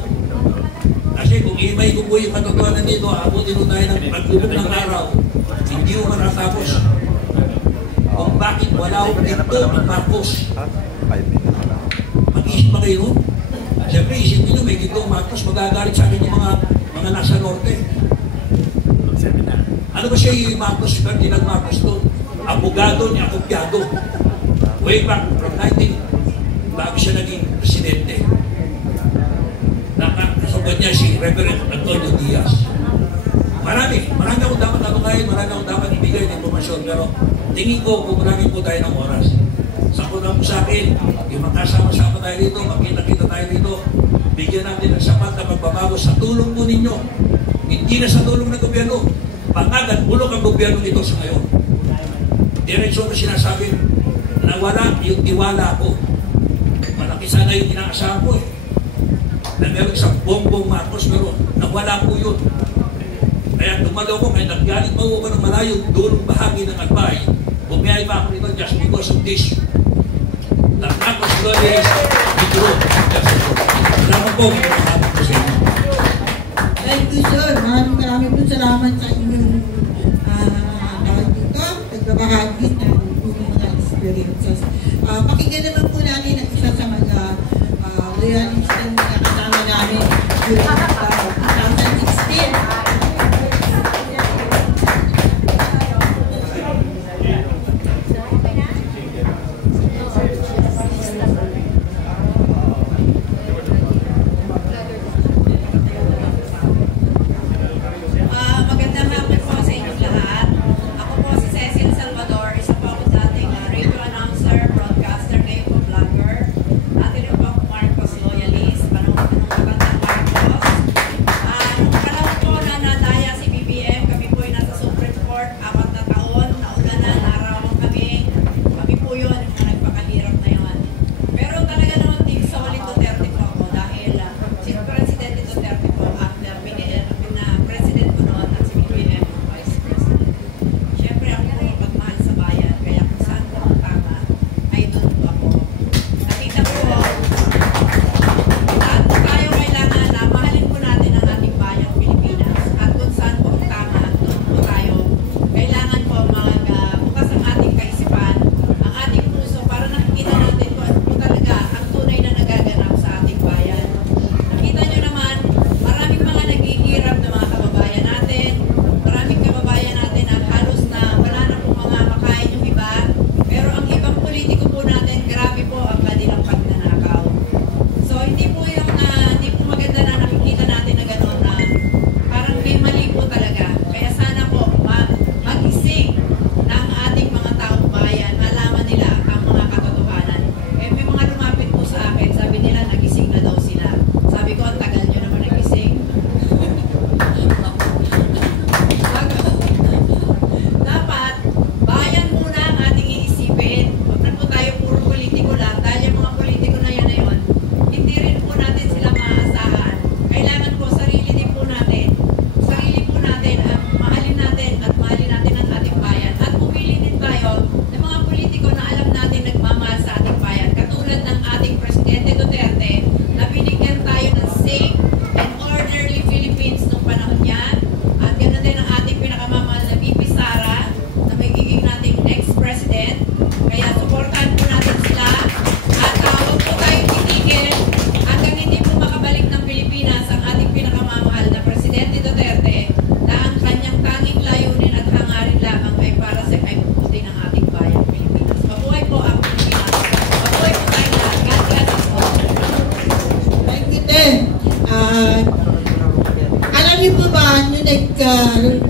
Kasi kung imay ko po yung katotohanan dito, abutin mo tayo ng paglubog ng araw, hindi mo matatapos. Kung bakit wala akong dito ang Marcos. Mag-iisip pa kayo, Siyempre, isipin nyo, may Gigong Marcos, magagalit sa akin yung mga nasa norte. Ano ba siya yung Marcos, Ferdinand Marcos doon? Abogado niya, kopyado. Way back from 19, bago siya naging presidente. Nakasabot niya si Reverend Antonio Diaz. Marami akong dapat ngayon, marami akong dapat ibigay ng informasyon, pero tingin ko kung marami po tayo ng oras. Sakot na po sa akin, yung magkasama-sama tayo dito, makita-kita tayo dito, bigyan natin ng sapat na pagbabago sa tulong po ninyo. Hindi na sa tulong ng gobyerno. Pangagad, bulok ang gobyerno nito sa ngayon. Diretso na sinasabi, nawala yung tiwala ko. Malaki sana yung inaasahan ko eh. Na meron sa Bongbong Marcos, pero nawala po yun. Kaya dumalo ko, kaya naggaling pa ako ng malayo, dulong bahagi ng Albay. Bumiyay pa ako nito just because of this. Marcos Flores, Pedro. Salamat po. Thank you, sir. Maraming po salamat sa inyong pagbabahagi ng mga experiences. Pakinggan naman po natin ang isa sa mga realista na kasama namin during 2016.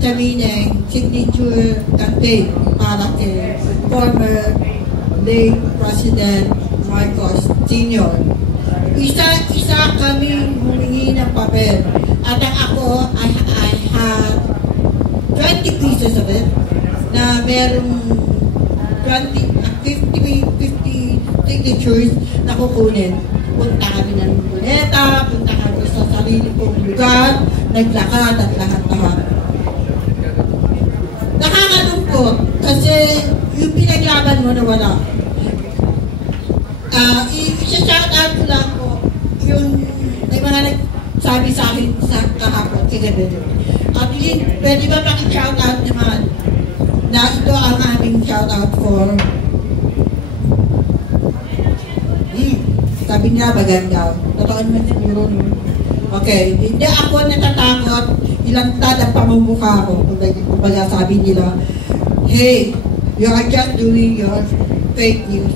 Kami ng signature campaign para kay former late President Marcos Sr. Isa kami humingi ng papel at ako I had 20 pieces of it na merong 50 signatures na kukunin. Punta kami ng Luneta, punta kami sa sarili kong lugar, naglakad at lahat-lahat. Nakakalungkot kasi yung pinaglaban mo na wala. Isa-shout out ko lang po yung may mga nagsabi sa akin sa kahapon kagabi. At yun, pwede ba paki-shout out naman na ito ang aming shout out for Sabi nila maganda. Totoo naman siguro. Okay, hindi ako natatakot. Ilantad ang pamumukha ko. Kumbaga sabi nila, hey, you are just doing your fake news,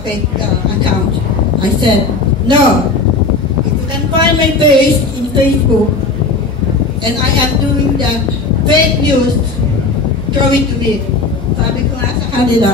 fake account. I said, no. If you can find my face in Facebook, and I am doing the fake news, throw it to me. Sabi ko nga sa kanila,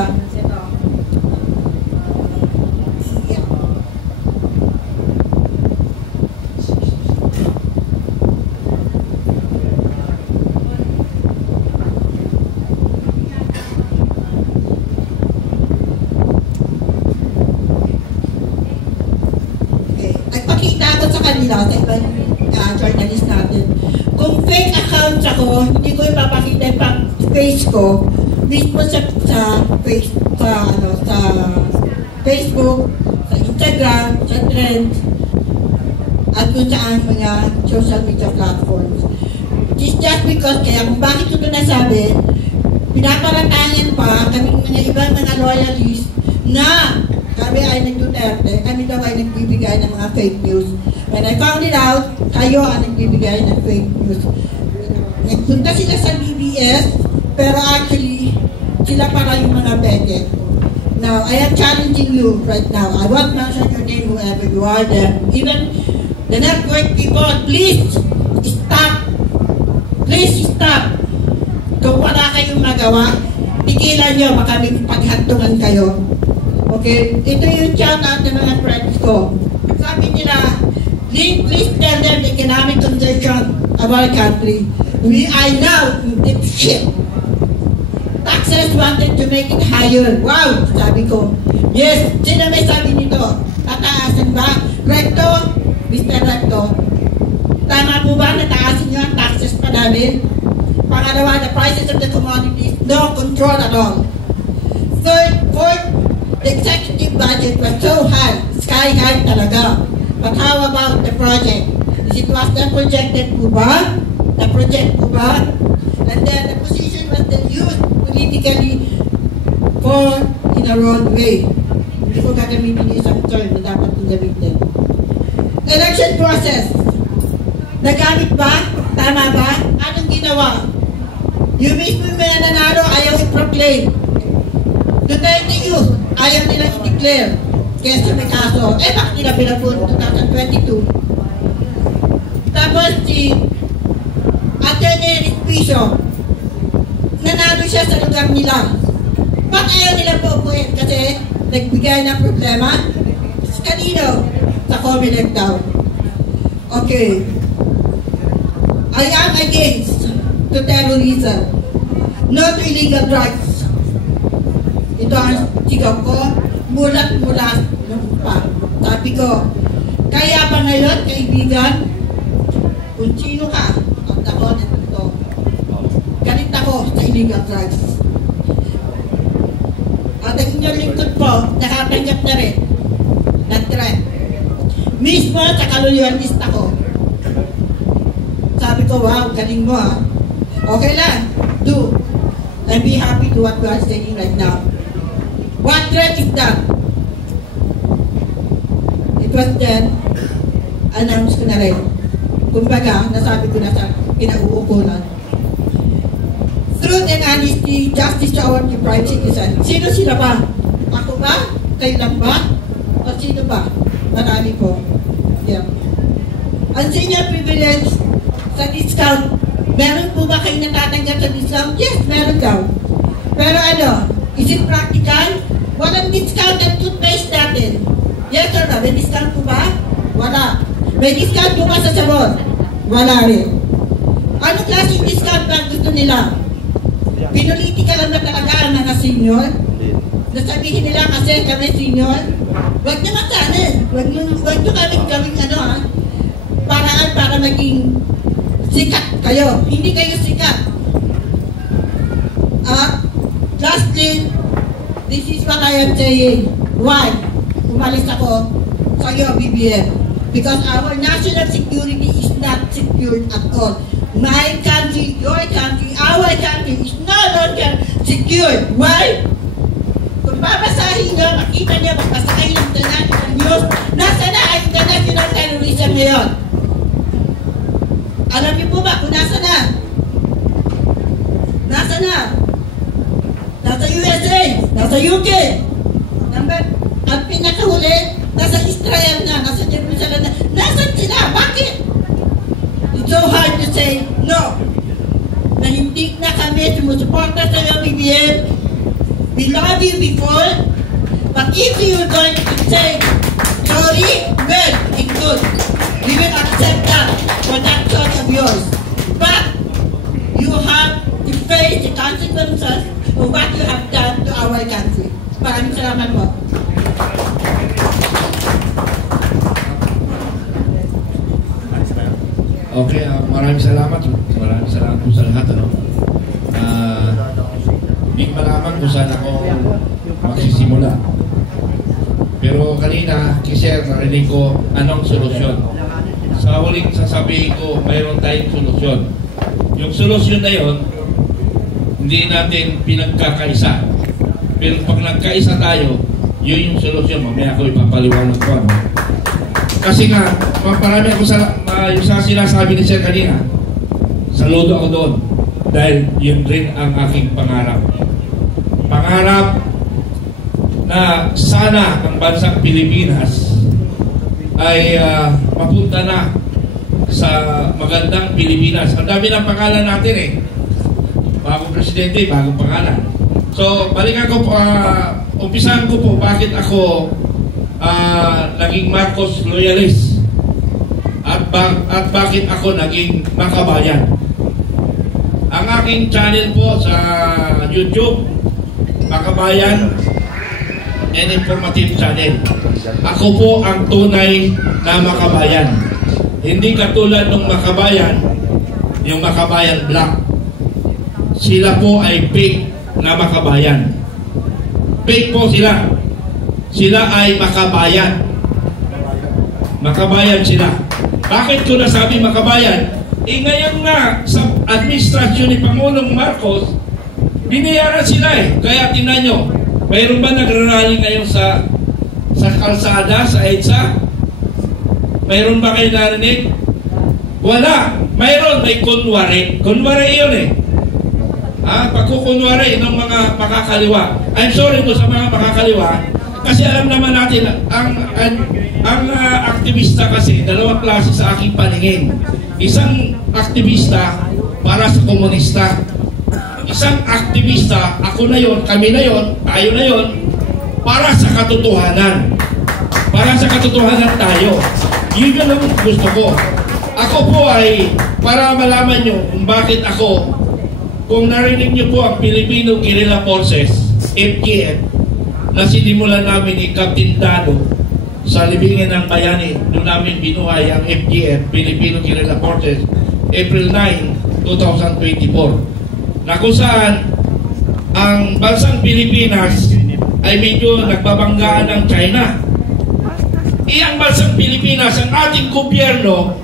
sa ibang journalist natin. Kung fake accounts ako, hindi ko ipapakita yung face ko mismo sa Facebook, sa Instagram, sa Trend, at kung saan mga social media platforms. It's just because, kaya kung bakit ko ito nasabi, pinaparatangan pa kami mga ibang mga loyalists na kami ay nag-Duterte, kami daw ay nagbibigay ng mga fake news. When I found it out, kayo ang nagbibigay ng fake news. Nagpunta sila sa BBS, pero actually, sila para yung mga peke. Now, I am challenging you right now. I won't mention your name, whoever you are there. Even the network people, please stop. Please stop. Kung wala kayong magawa, tigilan nyo, baka may paghantungan kayo. Okay? Ito yung chat ng mga friends ko. Sabi nila, please tell them the economic condition of our country. We are now in deep shit. Taxes wanted to make it higher. Wow! Sabi ko. Yes, sino may sabi nito? Tataasan ba? Recto? Mr. Recto? Tama po ba na taasin nyo ang taxes pa namin? Pangalawa, the prices of the commodities, no control at all. Third, fourth, the executive budget was so high, sky high talaga. But how about the project? Is it was the projected po ba? The project po ba? And then the position was then used politically for in a wrong way. Hindi ko gagamitin isang term na dapat gagamitin. Election process. Nagamit ba? Tama ba? Anong ginawa? Yung mismo may nanalo, ayaw i-proclaim. Duterte youth, ayaw nilang i-declare. Kesa may kaso. Eh, bakit nila pinapun 2022? Tapos si Atty. Piso, nanalo siya sa lugar nila. Bakit ayaw nila po-upuin? Kasi nagbigay ng problema? Kanino? Sa Comelec daw. Okay. I am against to terrorism, not illegal drugs. Ito ang sigaw ko, mulat-mulat nung pa. Sabi ko, kaya pa ngayon, kaibigan, kung sino ka, at ako nito, galit ako sa illegal drugs. At ang inyong lingkod po, nakatanggap na rin ng threat. Mismo sa kaluliyarnista ko. Sabi ko, wow, galing mo ha. Okay lang, do. And be happy to what you are saying right now. What threat is that? It was then, announce ko na rin. Kumbaga, nasabi ko na sa kinauukulan. Truth and honesty, justice to our deprived citizens. Sino sila ba? Ako ba? Kayo lang ba? O sino ba? Marami po. Yeah. Ang senior privilege sa discount, meron po ba kayo natatanggap sa discount? Yes, meron daw. Pero ano, is it practical? Walang discount ang toothpaste natin. Yes or no? May discount po ba? Wala. May discount po ba sa sabon? Wala rin. Ano klaseng discount ba gusto nila? Pinulitika lang na talaga ang mga senior? Nasabihin nila kasi kami senior? Huwag naman sana. Huwag nyo kami gawing ano ha? Paraan para maging sikat kayo. Hindi kayo sikat. Lastly, this is what I am saying. Why? Umalis ako sa iyo, BBM. Because our national security is not secured at all. My country, your country, our country is no longer secured. Why? Kung babasahin nyo, makita nyo, magpasahin ng international news, nasa na ang international terrorism ngayon? Alam niyo po ba kung nasa na? Nasa na? Nasa USA, nasa UK. Ang pinakahuli, nasa Israel na, nasa Jerusalem na. Nasaan sila? Bakit? It's so hard to say no. Na hindi na kami sumusuporta sa PBBM. We love you before, but if you're going to say sorry, well and good. We will accept that for that choice of yours. But you have to face the consequences of what you have done to our country. Maraming salamat po. Okay, maraming salamat. Maraming salamat po sa lahat. Hindi ko malaman kung saan ako magsisimula. Pero kanina, kisir, narinig ko anong solusyon. Sa huling sasabihin ko, mayroon tayong solusyon. Yung solusyon na yon, hindi natin pinagkakaisa. Pero pag nagkaisa tayo, yun yung solusyon. Mamaya ako ipapaliwanag ko. Kasi nga, marami ako yung sa sinasabi ni Sir kanina, saludo ako doon. Dahil yun rin ang aking pangarap. Pangarap na sana ang bansang Pilipinas ay mapunta na sa magandang Pilipinas. Ang dami ng pangalan natin eh. Bagong presidente, bagong pangalan. So, balikan ko po, umpisahan ko po bakit ako naging Marcos loyalist at bakit ako naging makabayan. Ang aking channel po sa YouTube, Makabayan and Informative Channel. Ako po ang tunay na makabayan. Hindi katulad ng makabayan, yung Makabayan Black. Sila po ay fake na makabayan. Fake po sila. Sila ay makabayan. Makabayan sila. Bakit ko nasabi makabayan? Ngayon nga, sa administrasyon ni Pangulong Marcos, binayaran sila eh. Kaya tingnan nyo, mayroon ba nagrarally ngayon sa kalsada, sa EDSA? Mayroon ba kayo narinig? Wala. Mayroon, may kunwari. Kunwari yun eh. Pagkukunwari ng mga makakaliwa. I'm sorry po sa mga makakaliwa, kasi alam naman natin, ang aktivista kasi, dalawang klase sa aking paningin. Isang aktivista para sa komunista. Isang aktivista, ako na yon, kami na yon, tayo na yon, para sa katotohanan. Para sa katotohanan tayo. Yun ang gusto ko. Ako po ay, para malaman nyo kung bakit ako, kung narinig nyo po ang Filipino Guerrilla Forces, FGF, na sinimulan namin ni Captain Dado sa Libingan ng Bayani, doon namin binuhay ang FGF, Filipino Guerrilla Forces, April 9, 2024. Na kung saan ang bansang Pilipinas ay medyo nagbabanggaan ng China. Ang bansang Pilipinas, ang ating gobyerno,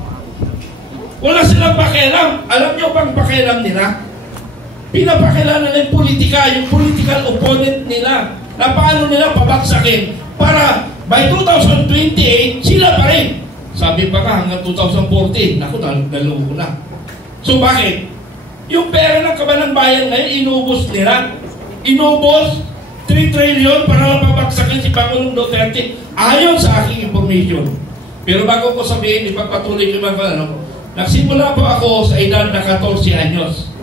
wala silang pakialam. Alam nyo bang pakialam nila? Pinapakilala nila yung politika, yung political opponent nila, na paano nila pabagsakin para by 2028, sila pa rin. Sabi pa ka hanggang 2014, naku, nalungo na. So bakit? Yung pera ng kabanang bayan ngayon, inubos nila. Inubos 3 trillion para lang pabagsakin si Pangulong Duterte. Ayon sa aking information. Pero bago ko sabihin, ipagpatuloy ko mga nagsimula po ako sa edad na 14 anyos.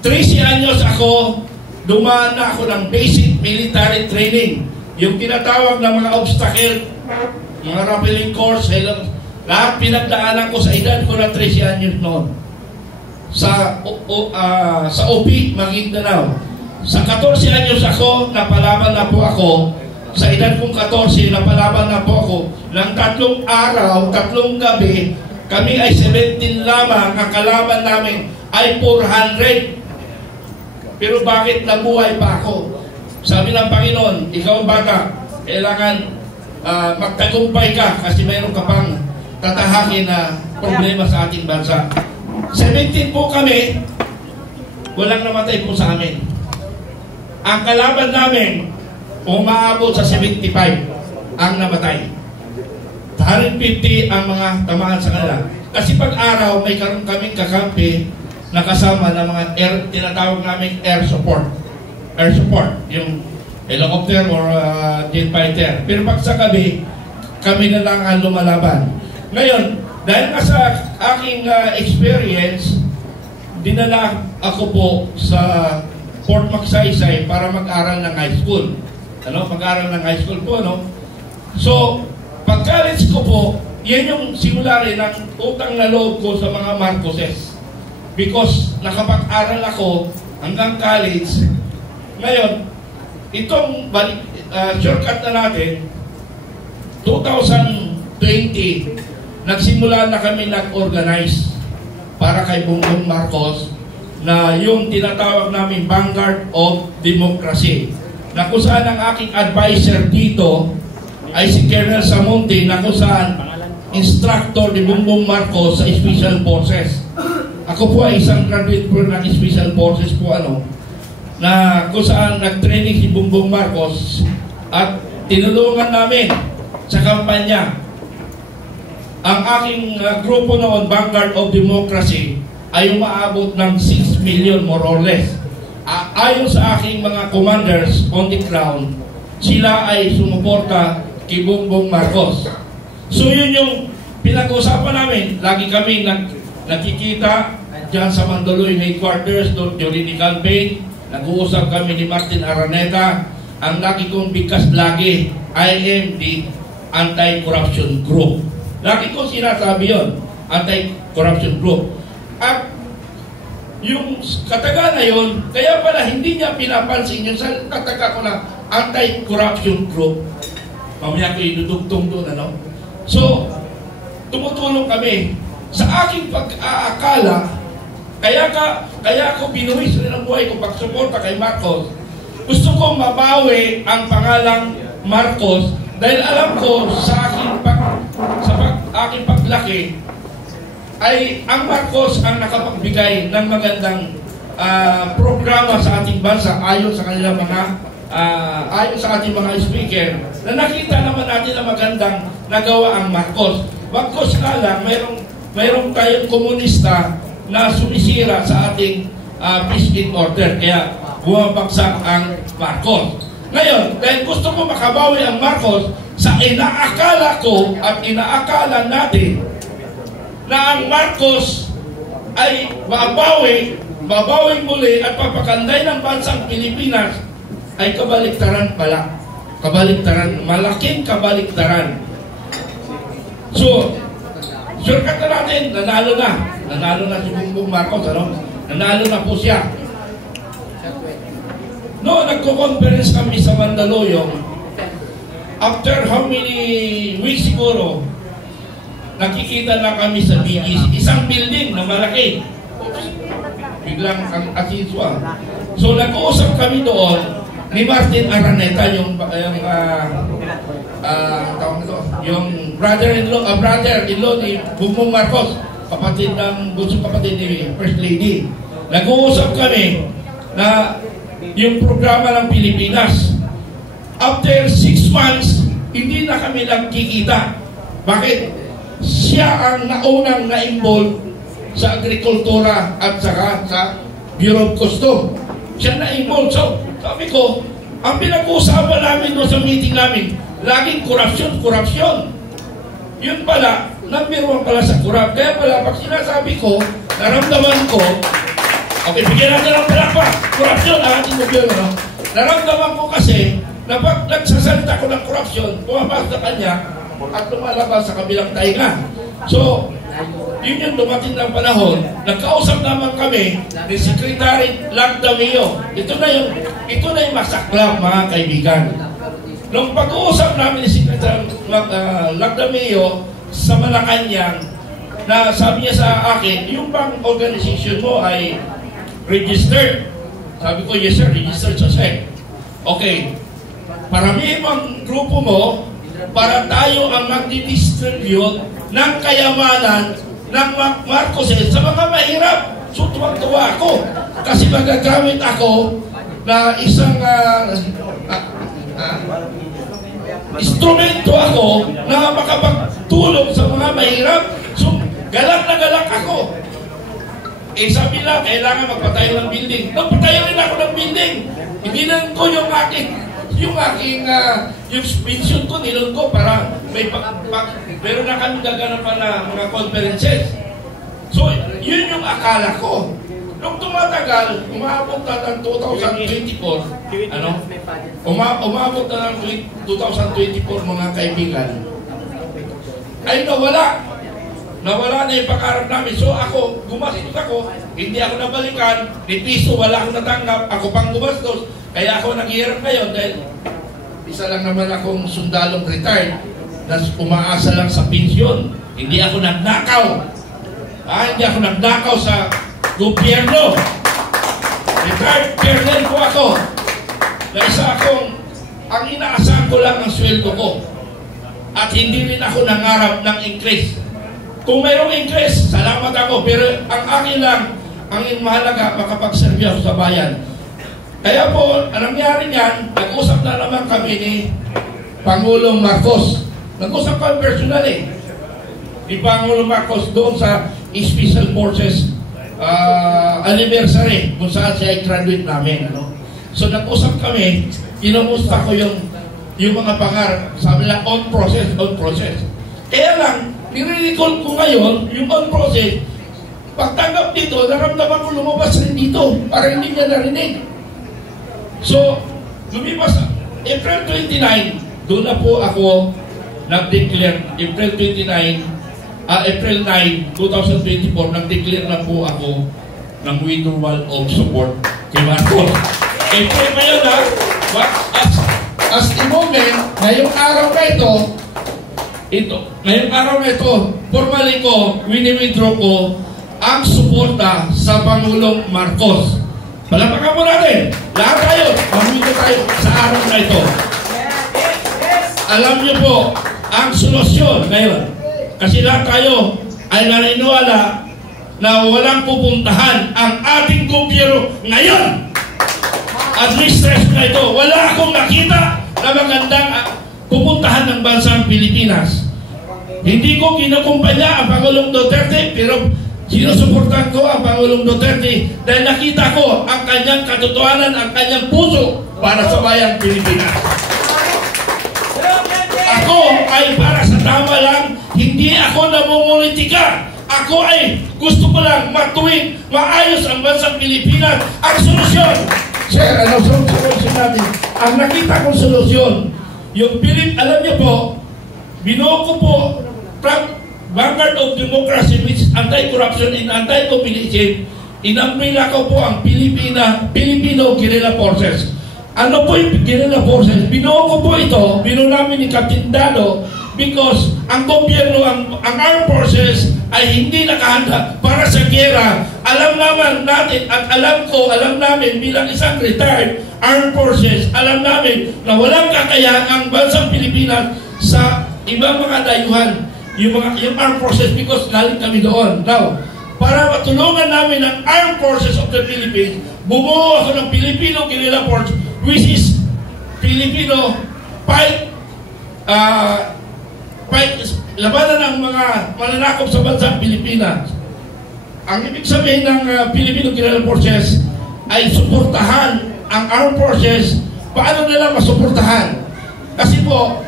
13 anyos ako, dumaan na ako ng basic military training. Yung tinatawag na mga obstacle, mga rappelling course, lahat pinagdaanan ko sa edad ko na 13 anyos noon. Sa OP, Maguindanao. Sa 14 anyos ako, napalaban na po ako. Sa edad kong 14, napalaban na po ako ng 3 araw, 3 gabi. Kami ay 17 lamang, ang kalaban namin ay 400. Pero bakit nabuhay pa ako? Sabi ng Panginoon, ikaw bata, kailangan magtagumpay ka kasi mayroon ka pang tatahakin na problema sa ating bansa. 17 po kami, walang namatay po sa amin. Ang kalaban namin, umaabot sa 75 ang namatay. 150 ang mga tamaan sa kanila. Kasi pag araw, may karoon kaming kakampi na kasama ng mga tinatawag namin air support. Air support, yung helicopter or jet fighter. Pero pag sa gabi, kami na lang ang lumalaban. Ngayon, dahil nga sa aking experience, dinala ako po sa Fort Magsaysay para mag-aral ng high school. Mag-aral ng high school po, So, pag-college ko po, yan yung simula rin ng utang na loob ko sa mga Marcoses. Because nakapag-aral ako hanggang college. Ngayon, itong shortcut na natin, 2020, nagsimula na kami nag-organize para kay Bongbong Marcos na yung tinatawag namin Vanguard of Democracy. Na kung saan ang aking advisor dito ay si Colonel Samonte, na kung saan instructor ni Bongbong Marcos sa Special Forces. Ako po ay isang graduate po ng Special Forces po na kung saan nag-training si Bongbong Marcos at tinulungan namin sa kampanya. Ang aking grupo noon, Vanguard of Democracy, ay umaabot ng 6 million more or less. Ayon sa aking mga commanders on the ground, sila ay sumuporta kay Bongbong Marcos. So yun yung pinag-usapan namin. Lagi kami nakikita dyan sa Mandaluyong headquarters during the campaign. Nag-uusap kami ni Martin Araneta. Ang lagi kong bigkas lagi, I am the anti-corruption group. Lagi ko sinasabi yun, anti-corruption group. At yung kataga na yun, kaya pala hindi niya pinapansin yung kataga ko na anti-corruption group. Mamaya ko idudugtong doon, So, tumutulong kami. Sa aking pag-aakala, kaya ako binuwis rin ang buhay ko pagsuporta kay Marcos. Gusto ko mabawi ang pangalang Marcos dahil alam ko sa aking paglaki ay ang Marcos ang nakapagbigay ng magandang programa sa ating bansa ayon sa kanilang ayon sa ating mga speaker na nakita naman natin na magandang nagawa ang Marcos. Marcos nga lang, mayroong tayong komunista na sumisira sa ating peace and order. Kaya bumabagsak ang Marcos. Ngayon, dahil gusto ko makabawi ang Marcos, sa inaakala ko at inaakala natin na ang Marcos ay babawi muli at papakanday ng bansang Pilipinas, ay kabaliktaran pala. Kabaliktaran, malaking kabaliktaran. So, shortcut na natin, nanalo na si Bongbong Marcos, nanalo na po siya. No, nagko-conference kami sa Mandaluyong. After how many weeks siguro, nakikita na kami sa BGC, isang building na malaki. Oops, biglang asiswa. So, nag-uusap kami doon ni Martin Araneta, yung brother-in-law ni Bongbong Marcos, bunso kapatid ni First Lady. Nag-uusap kami na yung programa ng Pilipinas. After 6 months, hindi na kami nagkikita. Bakit? Siya ang naunang na-involve sa agrikultura at saka sa Bureau of Customs. Siya na-involve. So, sabi ko, ang pinag-uusapan namin doon sa meeting namin, laging korupsyon. Yun pala, number 1 pala sa korap. Kaya pala, pag sinasabi ko, naramdaman ko, okay, bigyan natin ng palakpak. Korupsyon ang ating gobyerno. Naramdaman ko kasi, na pag nagsasalita ko ng korupsyon, pumapasok sa kanya, at lumalabas sa kabilang tainga. So, yun yung dumating ng panahon, nagkausap naman kami ni Secretary Lagdamio. Ito na yung masaklap, mga kaibigan. Nung pag-uusap namin ni Secretary Lagdamio sa Malacanang, na sabi niya sa akin, yung bang organization mo ay registered? Sabi ko, yes sir, registered sa SEC. Okay, paramihin ang grupo mo para tayo ang magdidistribute ng kayamanan ng Marcoses sa mga mahirap. So, tuwang-tuwa ako kasi magagamit ako na isang instrumento ako na makapagtulong sa mga mahirap. So, galak na galak ako. Sabi lang, kailangan magpatayo ng building. Nagpatayo rin ako ng building. Hindi lang ko yung pension ko, nilon ko para meron na kami gaganapan na mga conferences. So, yun yung akala ko. Nung tumatagal, umabot na ng 2024, umabot na ng 2024 mga kaibigan, ay nawala na yung pangarap namin. So ako, gumastos ako, hindi ako nabalikan, ni piso wala akong natanggap, ako pang gumastos, kaya ako naghihirap ngayon dahil isa lang naman akong sundalong retired na umaasa lang sa pensyon. Hindi ako nagnakaw. Hindi ako nagnakaw sa gobyerno. Retired colonel ko ako. Na isa akong, ang inaasahan ko lang ang sweldo ko. At hindi rin ako nangarap ng increase. Kung mayroong increase, salamat ako. Pero ang akin lang, ang mahalaga, makapagserve ako sa bayan. Kaya po, ang nangyari niyan, nag-usap na naman kami ni Pangulong Marcos. Nag-usap kami personally ni Pangulong Marcos doon sa Special Forces anniversary kung saan siya i-graduate namin. So nag-usap kami, inamusta ko yung mga pangarap. Sabi lang, on process. Kaya lang, nire-recall ko ngayon, yung on process, pagtanggap dito, naramdaman ko lumabas rin dito, para hindi niya narinig. So, lumipas, April 29, doon na po ako nag-declare, April 9, 2024, nag-declare na po ako ng withdrawal of support kay Marcos. April ngayon na, as the moment, ngayong araw na ito, formally ko, wini-withdraw ko ang suporta sa Pangulong Marcos. Palapakan po natin, lahat tayo, mag-withdraw tayo sa araw na ito. Alam niyo po, ang solusyon ngayon, kasi lahat tayo ay naniniwala na walang pupuntahan ang ating gobyerno ngayon. Administration na ito, wala akong nakita na magandang pupuntahan ng bansang Pilipinas. Hindi ko kinukumpanya ang Pangulong Duterte, pero sinusuportahan ko ang Pangulong Duterte dahil nakita ko ang kanyang katotohanan, ang kanyang puso para sa bayang Pilipinas. Ako ay para sa tama lang, hindi ako namumulitika. Ako ay gusto ko lang matuwid, maayos ang bansang Pilipinas. Ang solusyon, sir, solusyon natin? Ang nakita kong solusyon, yung alam niyo po, binuo ko po from Vanguard of Democracy, which is anti-corruption and anti-communism, inambrila ko po ang Filipino Guerrilla Forces. Ano po yung Guerrilla Forces? Binuo ko po ito, binuo namin ni Captain Dado, because ang gobyerno, ang armed forces ay hindi nakahanda para sa giyera. Alam naman natin at alam namin bilang isang retired armed forces, alam namin na walang kakayahan ang bansang Pilipinas sa ibang mga dayuhan, yung armed forces, because galing kami doon. Now, para matulungan namin ang armed forces of the Philippines, bumuo ako ng Filipino Guerrilla Force, which is Filipino labanan ng mga mananakop sa bansang Pilipinas. Ang ibig sabihin ng Filipino Guerrilla Forces ay suportahan ang armed forces. Paano nila masuportahan? Kasi po,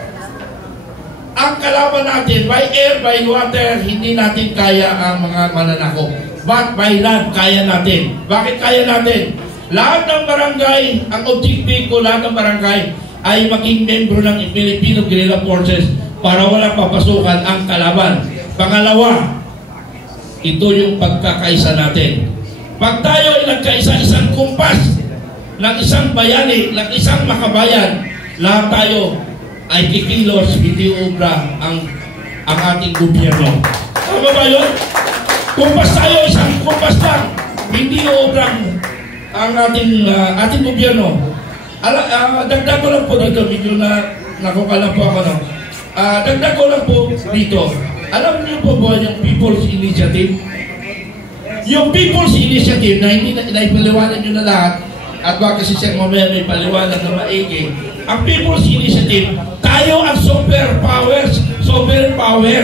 ang kalaban natin, by air, by water, hindi natin kaya ang mga mananakop. But by land, kaya natin. Bakit kaya natin? Lahat ng barangay, ang objective ko, lahat ng barangay ay maging membro ng Filipino Guerrilla Forces para walang papasukan ang kalaban. Pangalawa, ito yung pagkakaisa natin. Pag tayo ay nagkaisa, isang kumpas ng isang bayani, ng isang makabayan, lahat tayo ay kikilos, hindi ubra ang ating gobyerno. Tama ba yun? Kumpas tayo, isang kumpas lang, hindi ubra ang ating gobyerno. Dagdag ko lang po dito, medyo nakukalang po ako. Dagdag ko lang po dito. Alam niyo po ba yung People's Initiative? Yung People's Initiative na hindi na ipaliwanag nyo na lahat, advocacy sir, mamaya may paliwanag na maigi. Ang People's Initiative, tayo ang sovereign power.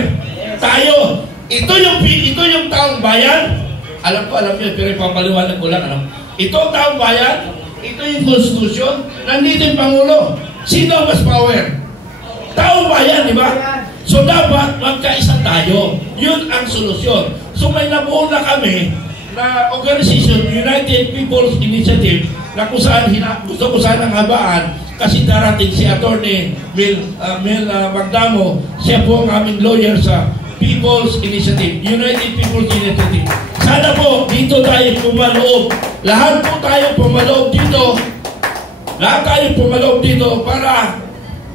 Tayo. Ito yung taong bayan. Alam nyo, pero ipapaliwanag ko lang. Ito ang taong bayan. Ito yung Constitution. Nandito yung Pangulo. Sino mas power? Taong bayan, di ba? So dapat magkaisa tayo. Yun ang solusyon. So may nabuo na kami na organization, United People's Initiative, na kung saan gusto ko sanang habaan kasi darating si Attorney Mel Magdamo, siya po ang aming lawyer sa People's Initiative, United People's Initiative. Sana po dito tayo pumaloob. Lahat po tayo pumaloob dito. Lahat tayo pumaloob dito para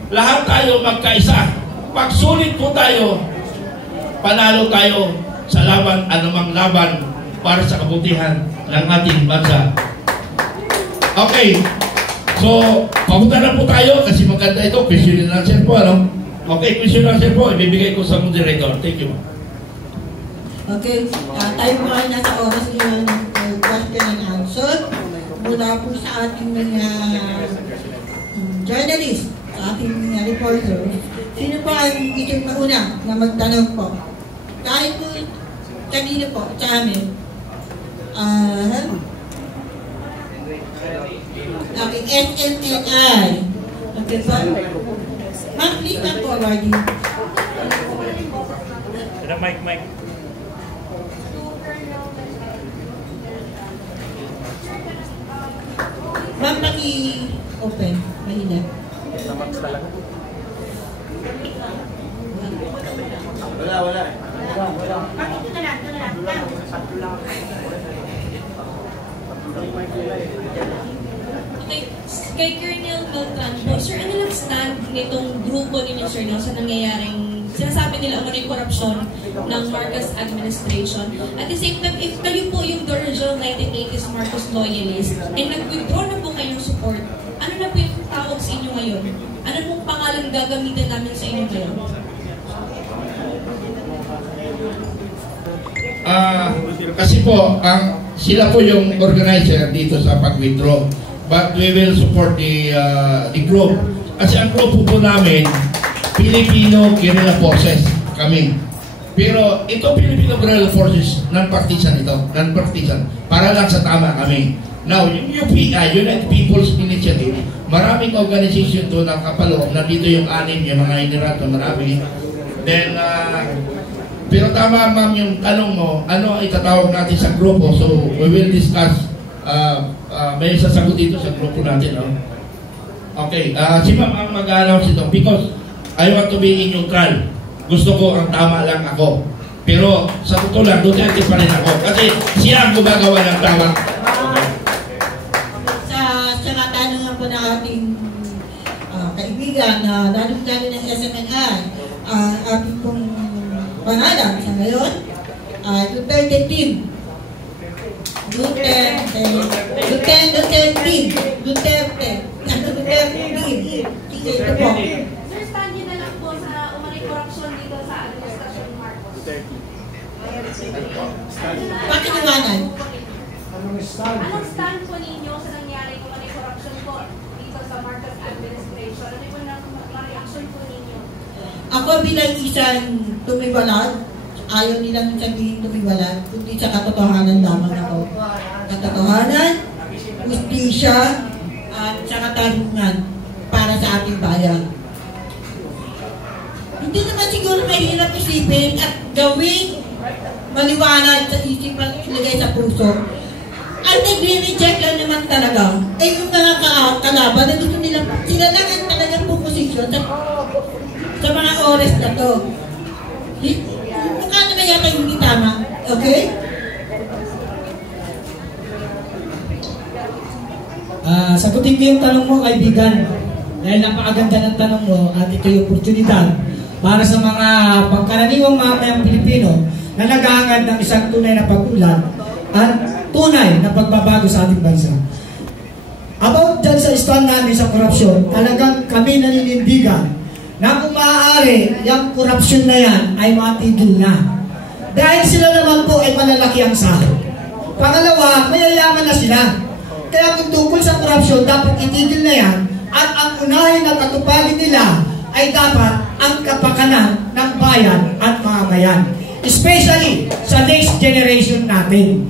lahat tayo magkaisa. Pag sulit po tayo, panalo tayo sa laban, anumang laban para sa kabutihan ng ating bansa. Okay. So, papunta na po tayo kasi maganda ito. Question and answer po, ano? Okay, question and answer po. Ibibigay ko sa moderator. Thank you. Okay. Tayo po ay nasa oras ng question and answer. Mula po sa ating mga journalist, sa ating mga reporter. Sino po ang itong mauna na magtanong po? Kahit po kanina po sa amin. Okay, SNNI. Okay po. Ma'am, please come forward. Mic. Ma'am, paki-open. Mahina. Wala. Okay, kay Colonel Beltran po, sir, ano lang stand nitong grupo ninyo, sir, no, sa nangyayaring, sinasabi nila ang mga korupsyon ng Marcos administration. At the same time, if kayo po yung the original 1980s Marcos loyalist, and nag-withdraw na po kayong support, ano na po yung tawag sa inyo ngayon? Ano pong pangalan gagamitin namin sa inyo ngayon? Kasi po, sila po yung organizer dito sa pag-withdraw. But we will support the group. Kasi ang grupo po namin, Filipino Guerrilla Forces kami. Pero ito Filipino Guerrilla Forces, non-partisan ito. Non-partisan. Para lang sa tama kami. Now, yung UPI, United People's Initiative, maraming organization to na kapaloob. Nandito yung anim, yung mga inirato, marami. Then, pero tama ma'am yung tanong mo, ano ang itatawag natin sa grupo? So, we will discuss. May sasagot dito sa grupo natin. No? Okay, si ma'am ang mag-announce ito because I want to be neutral. Gusto ko ang tama lang ako. Pero sa totoo lang, Duterte pa rin ako. Kasi siya ang gumagawa ng tama. Sa katanungan po ng ating kaibigan na lalo-lalo ng SMNI, ating pong pangalan sa ngayon, Duterte team. Duterte team. Ito po. Sir, stand nyo na lang po sa umanay korupsyon dito sa administrasyon ni Marcos. Pakiniwanan. Anong stand po ninyo sa nangyari umanay korupsyon po dito sa Marcos administration? Ano po na reaction po ninyo? Ako bilang isang tumiwalag, ayaw nilang sabihin tumiwalag, kundi sa katotohanan lamang ako. Katotohanan, justisya, at sa katarungan para sa ating bayan. Hindi naman siguro mahirap isipin at gawing maliwanag sa isipan ilagay sa puso. Ang nagre-reject lang naman talaga ay yung mga kalaban na gusto nila, sila lang ang talagang puposisyon sa mga oras na to. Mukha naman yata hindi tama. Okay? Sagutin ko yung tanong mo, kaibigan. Dahil napakaganda ng tanong mo at ito yung oportunidad para sa mga pangkaraniwang mamayang Pilipino na naghahangad ng isang tunay na pag-ulat at tunay na pagbabago sa ating bansa. About dyan sa stand namin sa korupsyon, talagang kami naninindigan na kung maaari, yung korupsyon na yan ay matigil na. Dahil sila naman po ay malalaki ang sahod. Pangalawa, mayayaman na sila. Kaya kung tungkol sa korupsyon, dapat itigil na yan at ang unahin na katupagin nila ay dapat ang kapakanan ng bayan at mamamayan. Especially sa next generation natin.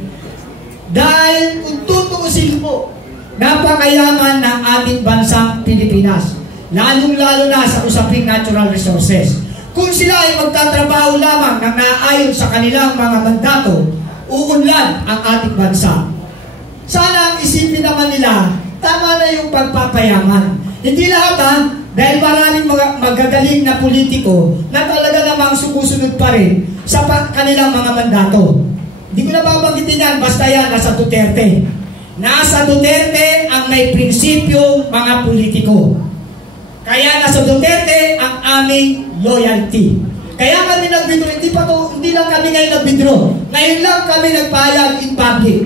Dahil kung tutuusin po, napakayaman ng ating bansang Pilipinas. Lalong-lalo na sa usaping natural resources. Kung sila ay magtatrabaho lamang ng naayon sa kanilang mga mandato, uunlad ang ating bansa. Sana ang isipin naman nila, tama na yung pagpapayaman. Hindi lahat dahil maraming magagaling na politiko na talaga namang sumusunod pa rin sa kanilang mga mandato. Hindi ko na babanggitin yan, basta yan, nasa Duterte. Nasa Duterte ang may prinsipyo mga politiko. Kaya nasa Duterte ang aming loyalty. Kaya kami nag-withdraw, hindi lang kami ngayon nag-withdraw. Ngayon lang kami nagpahayag in public.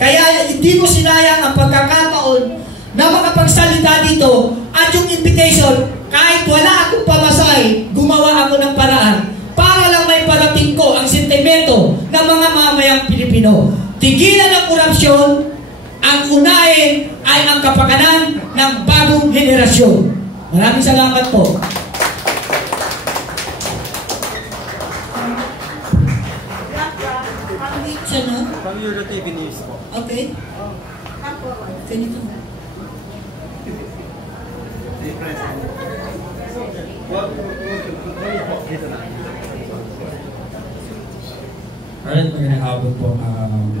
Kaya hindi ko sinayang ang pagkakataon na makapagsalita dito at yung invitation, kahit wala akong pamasahe, gumawa ako ng paraan para lang may parating ko ang sentimento ng mga mamayang Pilipino. Tigilan ang korupsyon, ang unahin ay ang kapakanan ng bagong henerasyon. Maraming salamat po. Euro TV News po. Okay. Ganito. Alright, magandang hapon po,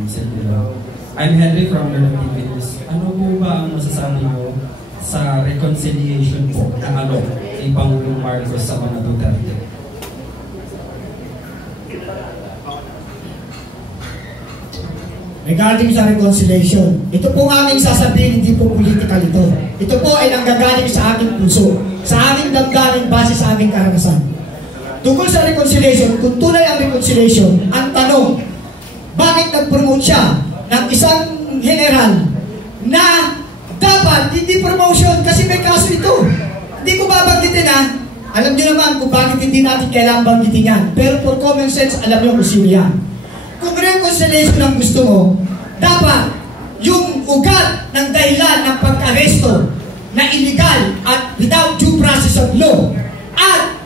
Senator. I'm Henry from Euro TV News. Ano po ba ang masasabi mo sa reconciliation po na ni Pangulong Marcos sa mga Duterte? Regarding sa reconciliation, ito po aming sasabihin, hindi po political ito. Ito po ay nanggagaling sa aking puso, sa aming damdamin base sa aming karanasan. Tungkol sa reconciliation, kung tunay ang reconciliation, ang tanong, bakit nag-promote siya ng isang general na dapat hindi promotion kasi may kaso ito? Hindi ko babanggitin Alam niyo naman kung bakit hindi natin kailangan banggitin yan. Pero for common sense, alam niyo kung sino yan. Kung reconciliation ang gusto mo, dapat yung ugat ng dahilan ng pagka-aresto na illegal at without due process of law at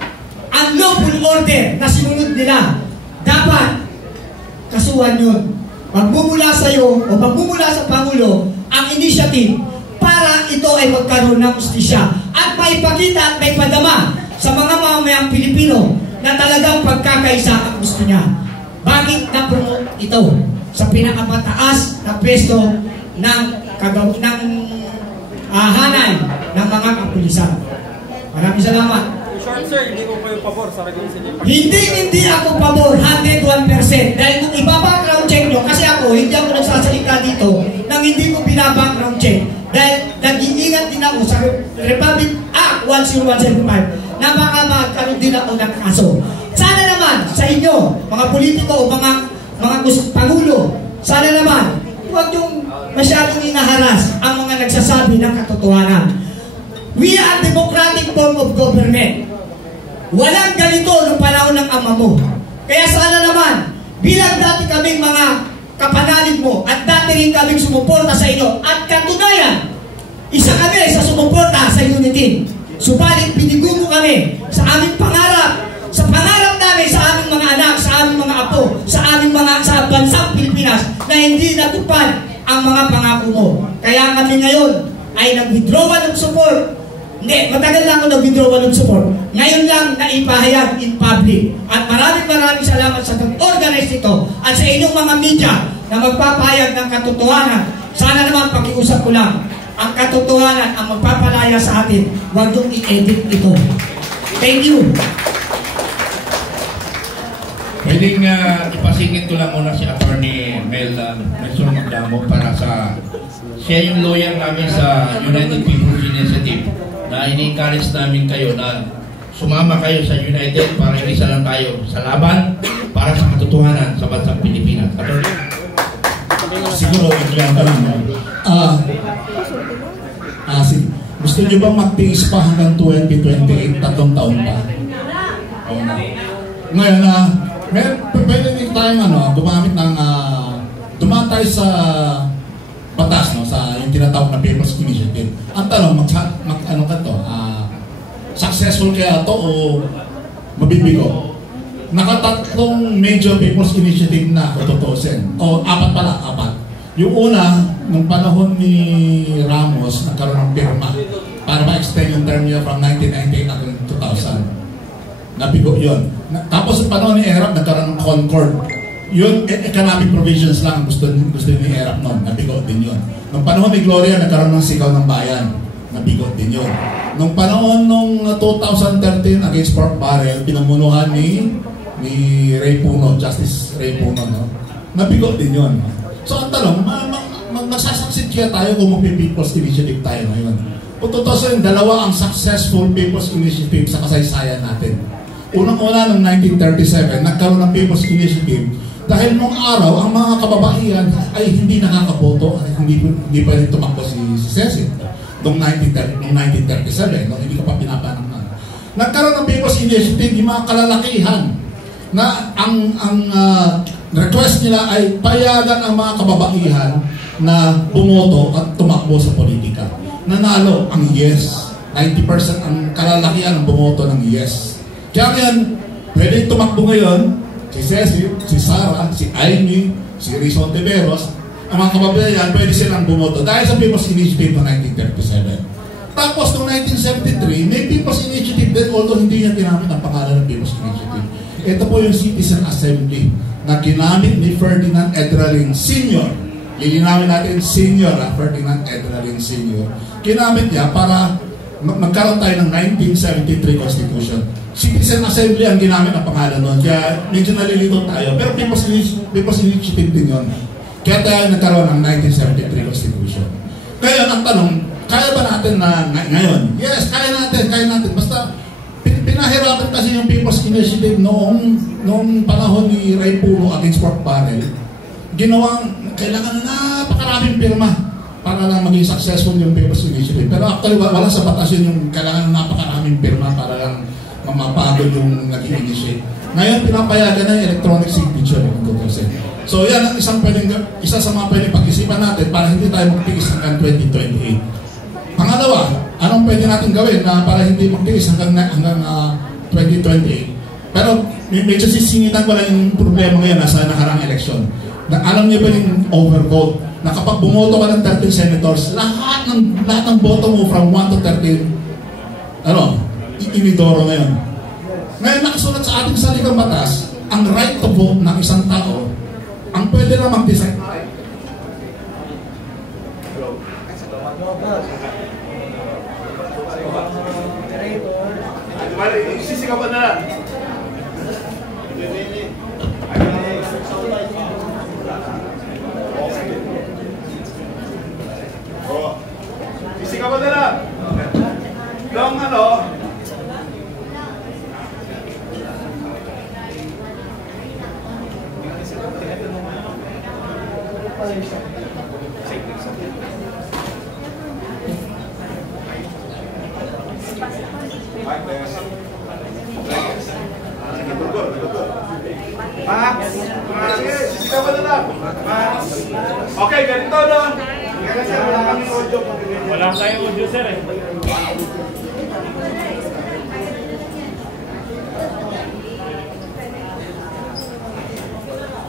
ang lawful order na sinunod nila, dapat kasuhan yun. Magmumula sa iyo o magmumula sa Pangulo ang initiative para ito ay magkaroon ng justisya at maipakita at maipadama sa mga mamamayang Pilipino na talagang pagkakaisa ang gusto niya. Bakit na-promote ito sa pinakamataas na pwesto ng hanay ng mga kapulisan? Maraming salamat. Short sir, hindi ko kayo pabor sa reconciliation. Hindi ako pabor 101% dahil kung iba-background check nyo, kasi ako, hindi ako nagsasalita dito nang hindi ko pina-background check dahil nag-iingat din ako sa Republic Act 10175 na baka magkaroon din ako ng kaso. Sana naman sa inyo, mga politiko o mga Pangulo, sana naman, huwag yung masyadong inaharas ang mga nagsasabi ng katotohanan. We are democratic form of government. Walang ganito noong panahon ng ama mo. Kaya sana naman, bilang dati kaming mga kapanalig mo at dati rin kaming sumuporta sa inyo at katunayan, isa kami sa sumuporta sa Unity. Subalit pinigo mo kami sa aming pangarap, sa pangarap namin sa aming mga anak, sa aming mga apo, sa aming sa bansang Pilipinas na hindi natupad ang mga pangako mo. Kaya kami ngayon ay nag-withdrawal ng support. Hindi, matagal lang ako nag-withdrawal ng support. Ngayon lang naipahayag in public. At maraming salamat sa pag-organize nito at sa inyong mga media na magpapahayag ng katotohanan. Sana naman pakiusap ko lang, ang katotohanan ang magpapalaya sa atin. Huwag yung i-edit ito. Thank you. Pwedeng ipasingit ko lang muna si Attorney Mel Nelson Magdamo para sa siya yung lawyer namin sa United People's Initiative na ini-encourage namin kayo na sumama kayo sa United para isa lang tayo sa laban para sa katotohanan sa bansang Pilipinas. Attorney? Siguro i-clear ka lang. Gusto nyo bang mag-tiis pa hanggang 2028, 3 taon pa? Ngayon, pwede din tayong dumatay sa batas, no, sa yung tinatawag na People's Initiative. Ang tanong, successful kaya to o mabibigo? Nakatatlong major People's Initiative na tutusin. O apat. Yung una, nung panahon ni Ramos, nagkaroon ng pirma para ma-extend yung term niya from 1998 hanggang 2000. Nabigo yun. Tapos yung panahon ni Erap, nagkaroon ng Concord. Yun, economic provisions lang gusto ni Erap noon. Nabigo din yun. Nung panahon ni Gloria, nagkaroon ng Sigaw ng Bayan. Nabigo din yun. Nung panahon nung 2013 against pork barrel, pinamunuhan ni Ray Puno, Justice Ray Puno, no? Nabigo din yun. So ang tanong, magsasaksit kaya tayo kung mag-People's Initiative tayo ngayon? Kung totoo yung dalawa ang successful People's Initiative sa kasaysayan natin. Unang-una noong 1937, nagkaroon ng People's Initiative dahil nung araw, ang mga kababaihan ay hindi nakakaboto, ay hindi pa rin tumakbo si Cecil noong 1937, no? Hindi ka pa pinapanang na. Nagkaroon ng People's Initiative, yung mga kalalakihan na ang request nila ay payagan ang mga kababaihan na bumoto at tumakbo sa politika. Nanalo ang yes. 90% ang kalalakihan ang bumoto ng yes. Kaya ngayon, pwede tumakbo ngayon si Cecil, si Sara, si Amy, si Rizon Tiveros. Ang mga kababaihan, pwede silang bumoto dahil sa People's Initiative noong 1937. Tapos noong 1973, may People's Initiative din, although hindi niya ginamit ang pangalan ng People's Initiative. Ito po yung Citizen Assembly na ginamit ni Ferdinand Edralin Sr. Lilinawin natin Sr. Ferdinand Edralin Sr. Ginamit niya para magkaroon tayo ng 1973 Constitution. Citizen Assembly ang ginamit ang pangalan nun. Kaya medyo nalilito tayo. Pero People's Initiative din yun. Kaya tayo nagkaroon ng 1973 Constitution. Kaya ang tanong, kaya ba natin na ngayon? Yes, kaya natin. Basta pinahirapan kasi yung People's Initiative noong panahon ni Ray Puno against pork barrel. Kailangan na napakaraming pirma para lang maging successful yung People's Initiative. Pero actually, wala sa batas yun yung kailangan na napakaraming pirma para lang mamapagod yung naging initiate. Ngayon, pinapayagan na yung electronic signature yung tutusin. So yan ang isa sa mga pwedeng pag-isipan natin para hindi tayo magtiis hanggang 2028. Pangalawa, anong pwede natin gawin na para hindi magtiis hanggang 2028? Pero medyo sisingitan ko lang yung problema ngayon sa nakarang eleksyon. Alam niyo ba yung overvote? Na kapag bumoto ka ng 13 senators, lahat ng boto mo from 1 to 13, inidoro ngayon. Ngayon nakasulat sa ating saligang batas, ang right to vote ng isang tao, ang pwede na mag-decide. Sisigaw ka na. Sisigaw ka na lang. Long Okay, ganito no. Wala tayong audio sir eh.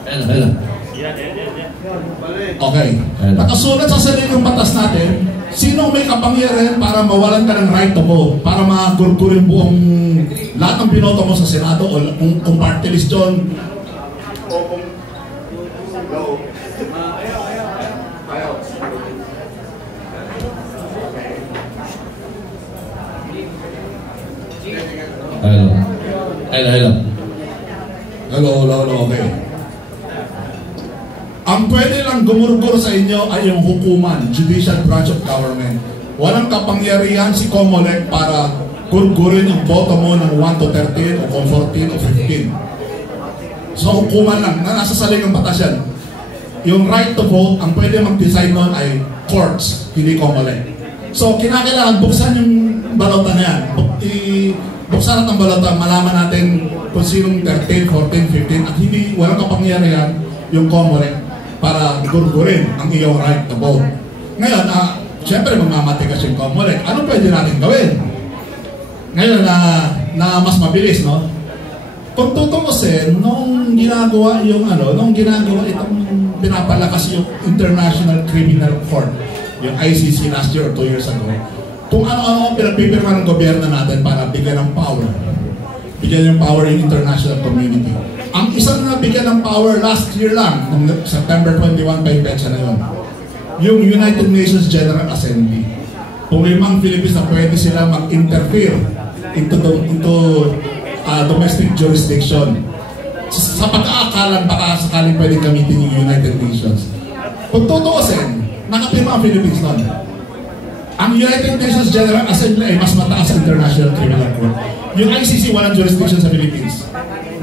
Hello. Okay. Nakasulat sa saligang batas natin, sino may kapangyarihan para mawalan ka ng right to vote, para magurgurin buong lahat ng binoto mo sa Senado o kung party list yun, o kung Hello, okay. Ang pwede lang gumurgur sa inyo ay yung hukuman, judicial branch of government. Walang kapangyarihan si COMELEC para gurgurin yung boto mo ng 1 to 13 o kung 14 o 15. So hukuman lang, na nasa saligang batas yan. Yung right to vote, ang pwede mag-decide nun ay courts, hindi COMELEC. So kinakailangan buksan yung balota na yan. Buksan natin ang balota, malaman natin kung sinong 13, 14, 15 at hindi, walang kapangyarihan yung COMELEC para gurgurin ang iyong right to vote. Ngayon, siyempre magmamatigas yung Comelec. Ano pwede natin gawin? Ngayon na mas mabilis, no? Kung tutuusin, nung ginagawa itong pinapalakas yung International Criminal Court, yung ICC last year or 2 years ago, kung ano-ano ang pinagpipirma ng gobyerno natin para bigyan ng power yung international community. Ang isang nabigyan ng power last year lang, noong September 21 by petsa na yun, yung United Nations General Assembly. Kung limang Philippines na pwede sila mag-interfere into domestic jurisdiction. Sa pag-aakalan, baka sakaling pwede gamitin yung United Nations. Kung tutuusin, nakapirma ang Philippines nun. Ang United Nations General Assembly ay mas mataas sa International Criminal Court. Yung ICC walang jurisdiction sa Philippines.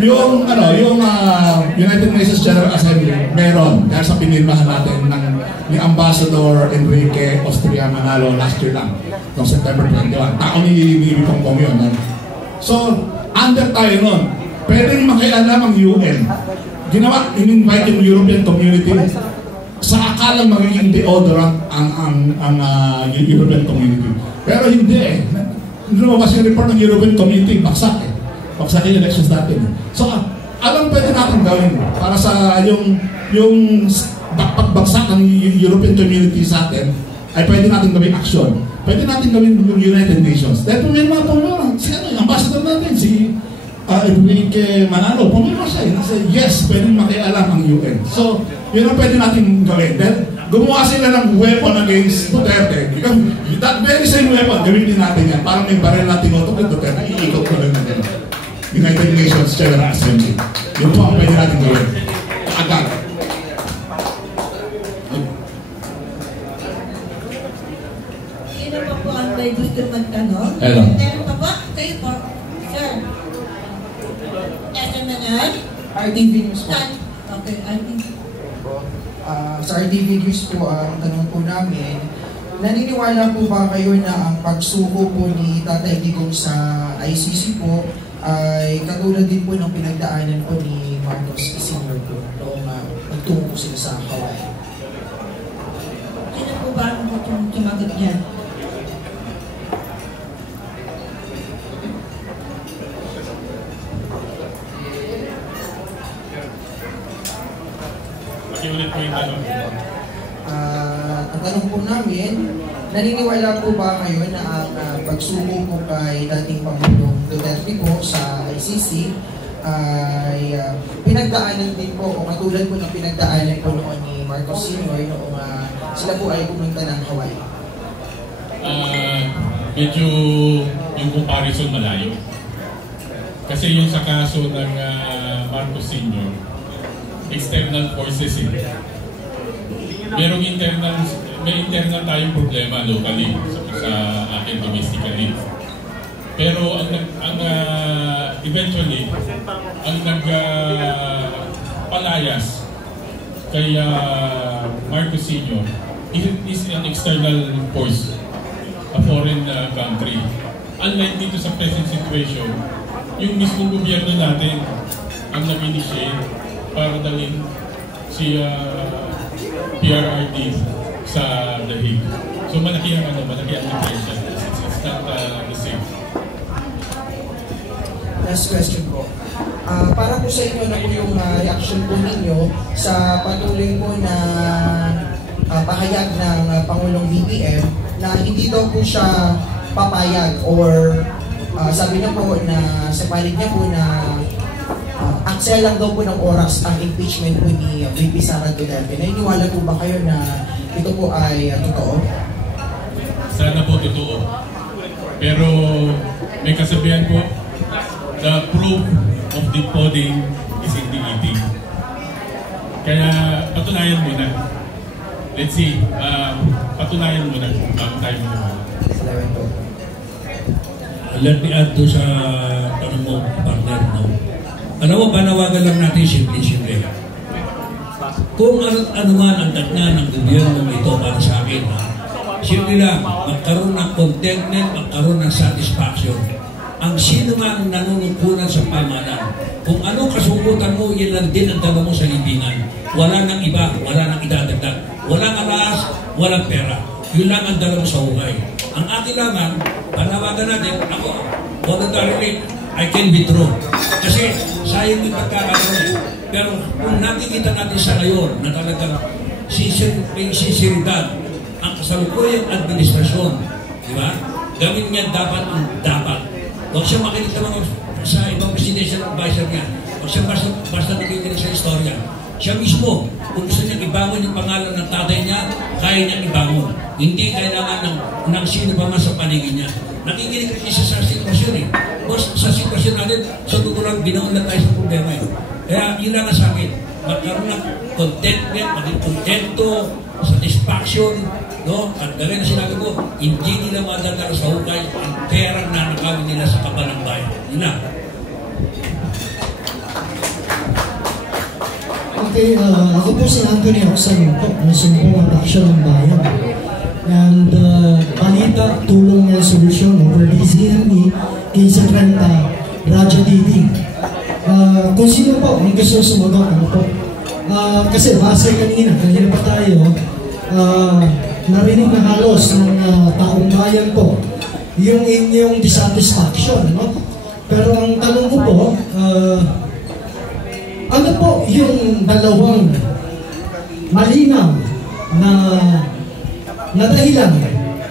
Yung United Nations General Assembly meron dahil sa pinirmahan natin ni Ambassador Enrique Austria Manalo last year lang, noong September 21. Tao ni Pongpong yun. So, under tayo nun. Pwede rin makialam ang UN. In-invite yung European community sa akalang magiging deodorant ang European community. Pero hindi eh. Lumabas yung report ng European community, baksak eh. Baksak yung elections natin. So, alam pwede natin gawin para sa yung pagbagsak ng European community sa atin, ay pwede natin gawin action. Pwede natin gawin yung United Nations. Dahil pumirma yung ambassador natin, si Enrique Manalo, pumirma siya. Yes, pwede makialam ang UN. So, yun ang pwede natin gawin. Then, gumawa sila ng weapon against Duterte. That very same weapon, gawin din natin yan. Parang may baril natin ito kay Duterte, iikot ko lang natin. United Nations General Assembly. Yun po ang pwede natin gawin. Agad. Sino pa po ang may gusto magtanong? Hello. Meron pa ba? Kayo po. Sir. SMNL? RTV News po. Okay, RTV. Sa RTV News po, ang tanong po namin, naniniwala po ba kayo na ang pagsuko po ni Tatay Digong sa ICC po ay katulad din po ng pinagdaanan po ni Marcos Sr. po noong nagtungo po sila sa Hawaii? Sino po ba ang tumagot niyan? Ang tanong po namin, naniniwala po ba kayo na ang pagsuko po kay dating Pangulong Duterte po sa ICC ay pinagdaanan din po o katulad po ng pinagdaanan po noon ni Marcos Sr. noong sila po ay pumunta ng Hawaii? Medyo yung comparison malayo. Kasi yung sa kaso ng Marcos Sr., external forces eh. May internal tayong problema locally sa akin domestically. Pero eventually ang nagpalayas kay Marcos Sr. is an external force, a foreign country. Unlike dito sa present situation, yung mismong gobyerno natin ang nag-initiate para dalhin si PRRD sa The Hague. So malaki ang difference. It's not the same. Last question po. Para po sa inyo na po yung reaction po ninyo sa patuloy po na pahayag ng Pangulong BBM na hindi daw po siya papayag or sabi niya po na sa panig niya po na aksaya lang daw po ng oras ang impeachment po ni VP Sara Duterte. Naniniwala po ba kayo na ito po ay totoo? Sana po totoo. Pero may kasabihan po, the proof of the pudding is in the eating. Kaya patunayan muna. Let's see, patunayan muna bago tayo muna. Let me add to sa tanong mo, partner, no? Alam mo, panawagan lang natin simple-simple. Kung ano man ang datna ng gobyerno ito para sa akin, simple lang, magkaroon ng contentment, magkaroon ng satisfaction. ang sino mang nanunungkulan sa pamahalaan. Kung anong kasukutan mo, yan lang din ang dala mo sa libingan. Wala nang iba, wala nang idadagdag. Walang alas, walang pera. Yun lang ang dala mo sa buhay. Ang akin lamang, panawagan natin, ako, voluntarily, I can withdraw. Kasi sayang yung pagkakaroon. Pero kung nakikita natin sa ngayon na talagang may sinseridad ang kasalukuyang administrasyon, di ba? Gawin niya dapat ang dapat. Huwag siya makinig sa ibang presidential advisor niya. Huwag siya basta nakikinig sa istorya. Siya mismo, kung gusto niya ibangon yung pangalan ng tatay niya, kaya niya ibangon. Hindi kailangan ng sino pa man sa paligid niya. Nakikinig kasi siya sa sitwasyon eh. Boss, sa sitwasyon natin, sa tutulang binaon lang tayo sa problema eh. Kaya yun lang sa akin. Magkaroon ng contentment, maging kontento, satisfaction, no? At gawin na sinabi ko, hindi nila madadala sa hukay ang perang nanakawin nila sa kabanang bayan. Yun na. Okay, ako po si Anthony Oxan po, ng Sumbong at Aksyon ng Bayan. And balita, tulong ng solusyon over DZME, 1530, Radyo TV. Kung sino po ang gusto sumagot, ano po? Kasi base kanina pa tayo, narinig na halos ng taong bayan po yung inyong dissatisfaction, no? Pero ang tanong ko po, ano po yung dalawang malinaw na dahilan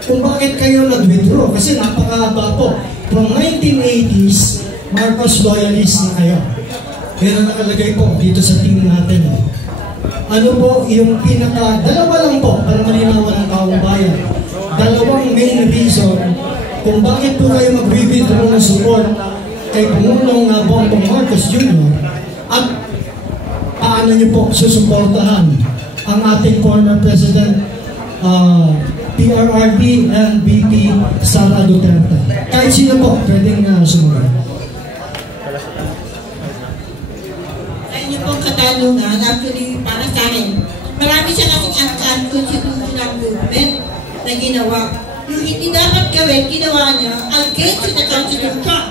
kung bakit kayo nag-withdraw? Kasi napakahaba po. From 1980s, Marcos loyalist na kayo. Yan ang nakalagay po dito sa team natin. Ano po yung dalawa lang po para malinawan ng taong bayan. Dalawang main reason kung bakit po kayo mag-withdraw ng support kay Pangulong Bongbong Marcos Jr. at paano niyo po susuportahan ang ating former President PRRD and VP Sara Duterte. Kahit sino po pwedeng sumunod. Sa inyo pong katanungan, actually para sa akin, marami siya kasing unconstitutional movement na ginawa. Yung hindi dapat gawin, ginawa niya against the Constitution.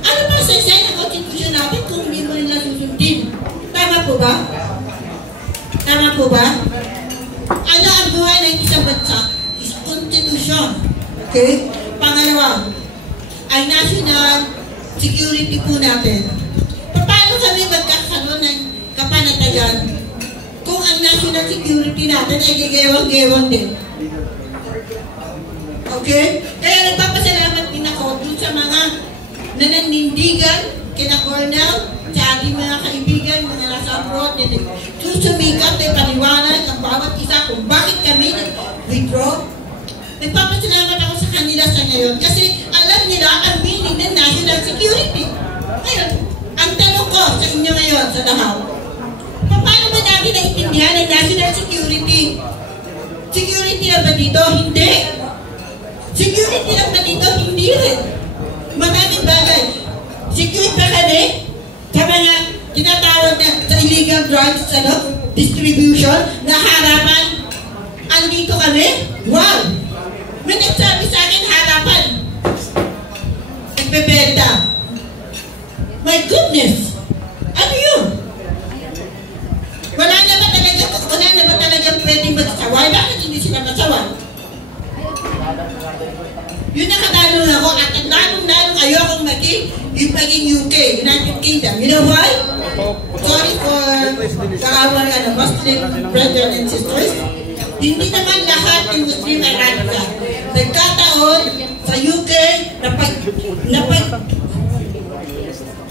Ano ba sa isa ng Constitution natin kung hindi mo nila susundin? Tama po ba? Tama po ba? Ano ang buhay ng isang bansa? Is Constitution. Okay? Pangalawa, ay national security po natin. Paano kami magkakaroon ng kapanatagan kung ang national security natin ay gigewang-gewang din? Okay? Kaya nagpapasalamat din ako dun sa mga nananindigan kina Cornell, sa ating mga kaibigan, mga nasa abroad, na susumikap na paliwanag ang bawat isa kung bakit kami nag-withdraw. Nagpapasalamat ako sa kanila sa ngayon kasi alam nila ang meaning ng national security. Ngayon, ang tanong ko sa inyo ngayon, sa lahat, paano ba natin naintindihan ang national security? Security na ba dito? Hindi. Security na ba dito? Hindi rin. Maraming bagay. Security pa kami sa mga tinatawag na sa illegal drugs distribution na harapan. Andito kami? Wow! May nagsabi sa akin harapan. Nagbebenta. My goodness! Ano yun? Wala na ba talaga pwedeng magsaway? Bakit hindi sila masaway? Yun ang katanong ako at ang lalong ayokong maging UK, United Kingdom. You know why? Sorry for our Muslim brothers and sisters. Hindi naman lahat ng Muslim ay radical. Nagkataon sa UK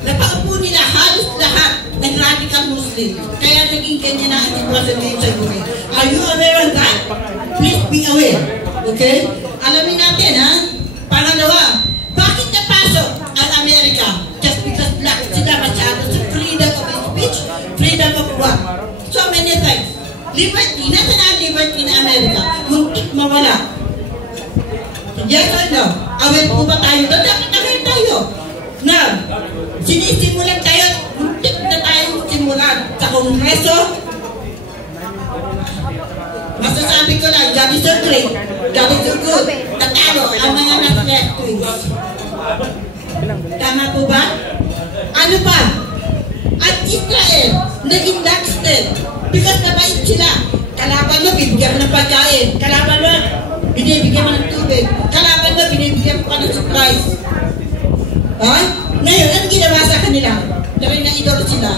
napaupo nila halos lahat ng radical Muslim. Kaya naging ganyan na ang sitwasyon ngayon sa UK. Are you aware of that? Please be aware. Okay? Alamin natin, ha? Pangalawa, bakit napasok ang Amerika? Just because black sila masyado sa freedom of speech, freedom of what? So many things. Liberty. Nasaan ang liberty na Amerika? Muntik mawala. Yes or no? Aware po ba tayo doon? Dapat aware tayo. Now, sinisimulan tayo, muntik na tayong simulan sa Kongreso. Masasabi ko lang, God is so great, God is so good. Tatalo ang mga nasa left wings. naging laxed. Because nabait sila. Kalaban mo, bibigyan mo ng pagkain. Kalaban mo, binibigyan mo ng tubig. Kalaban mo, binibigyan mo ng supplies. Ha? Ngayon, ano ginawa sa kanila? Dahil na-idol sila.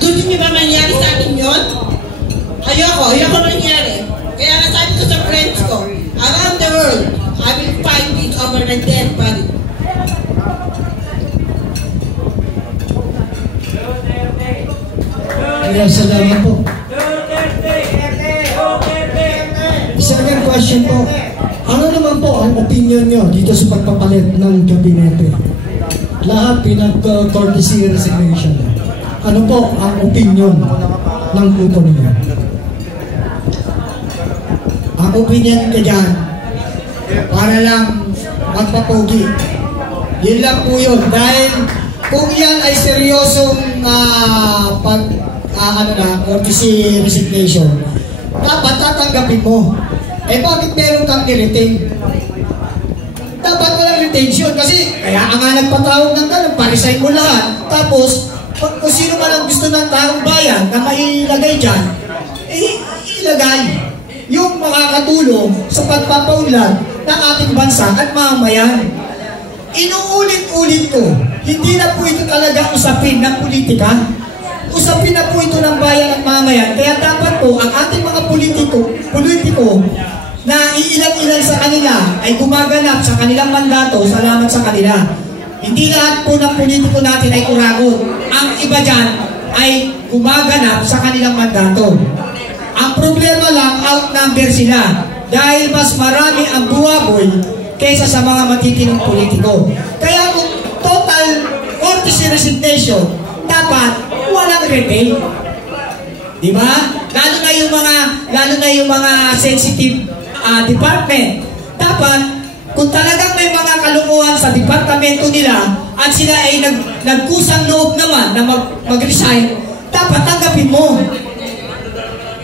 Gusto niyo ba mangyari sa atin yun? Ayoko nangyari. Kaya nga sabi ko sa friends ko, around the world, I will fight this over my dead body. Kaya salamat po. Second question po, ano naman po ang opinion nyo dito sa pagpapalit ng gabinete? Lahat pinag-courtesy resignation. Ano po ang opinion ng grupo ninyo? Ang opinion ko dyan, para lang magpapogi. Yun lang po yun. Dahil kung yan ay seryosong courtesy resignation, dapat tatanggapin mo. Eh bakit meron kang i-retain? Dapat walang retention kasi kaya nga nagpatawag ng ganun, paresign mo lahat. Tapos, kung sino man ang gusto ng taong bayan na mailagay dyan, ilagay yung makakatulong sa pagpapaunlad ng ating bansa at mamamayan. Inuulit-ulit ko, hindi na po ito talaga usapin ng politika. Usapin na po ito ng bayan at mamamayan. Kaya dapat po ang ating mga politiko na iilan-ilan sa kanila ay gumaganap sa kanilang mandato, salamat sa kanila. Hindi lahat po ng politiko natin ay kuragot. Ang iba dyan ay gumaganap sa kanilang mandato. Ang problema lang, outnumber sila. Dahil mas marami ang buwaboy kaysa sa mga matitinong politiko. Kaya kung total courtesy resignation, dapat walang retain. Diba? Lalo na yung mga sensitive department. Dapat, kung talagang may mga kalunguhan sa departamento nila at sila ay nagkusang loob naman na mag-resign, dapat tanggapin mo.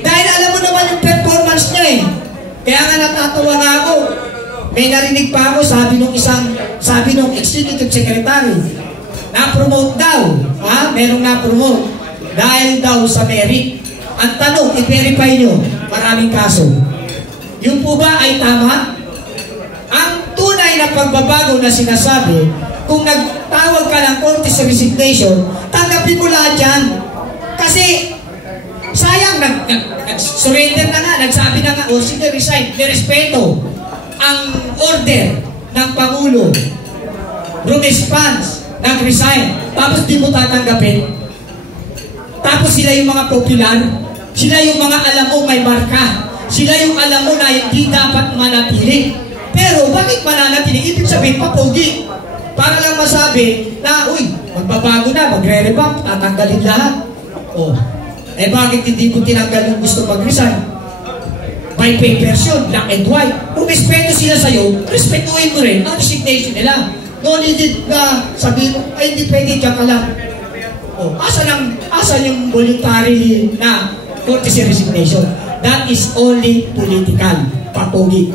Dahil alam mo naman yung performance niya eh. Kaya nga natatawa nga ako. May narinig pa ako, sabi nung executive secretary, na-promote daw. Merong na-promote. Dahil daw sa merit. Ang tanong, i-verify nyo, maraming kaso. Yung po ba ay tama? Ang tunay na pagbabago na sinasabi, kung nagtawag ka ng courtesy resignation, tanggapin mo lahat yan. Kasi, sayang, surrender na nga, nagsabi na nga, sige, resign, nirespeto ang order ng Pangulo. Rumesponse, nag-resign, tapos di mo tatanggapin. Tapos sila yung mga popular, sila yung mga alam mo may marka, sila yung alam mo na hindi dapat manatili. Pero bakit mananatili? Ibig sabihin, papogi. Para lang masabi na, uy, magbabago na, magre-revamp, tatanggalin lahat. Oh. Eh bakit hindi mo tinanggal yung gusto mag-resign? By papers yun, black and white. Kung respeto sila sa'yo, respetuhin mo rin ang resignation nila. No needed na sabihin, ay hindi pwede dyan ka lang. Oh, asan yung voluntary na courtesy resignation? That is only political, papogi.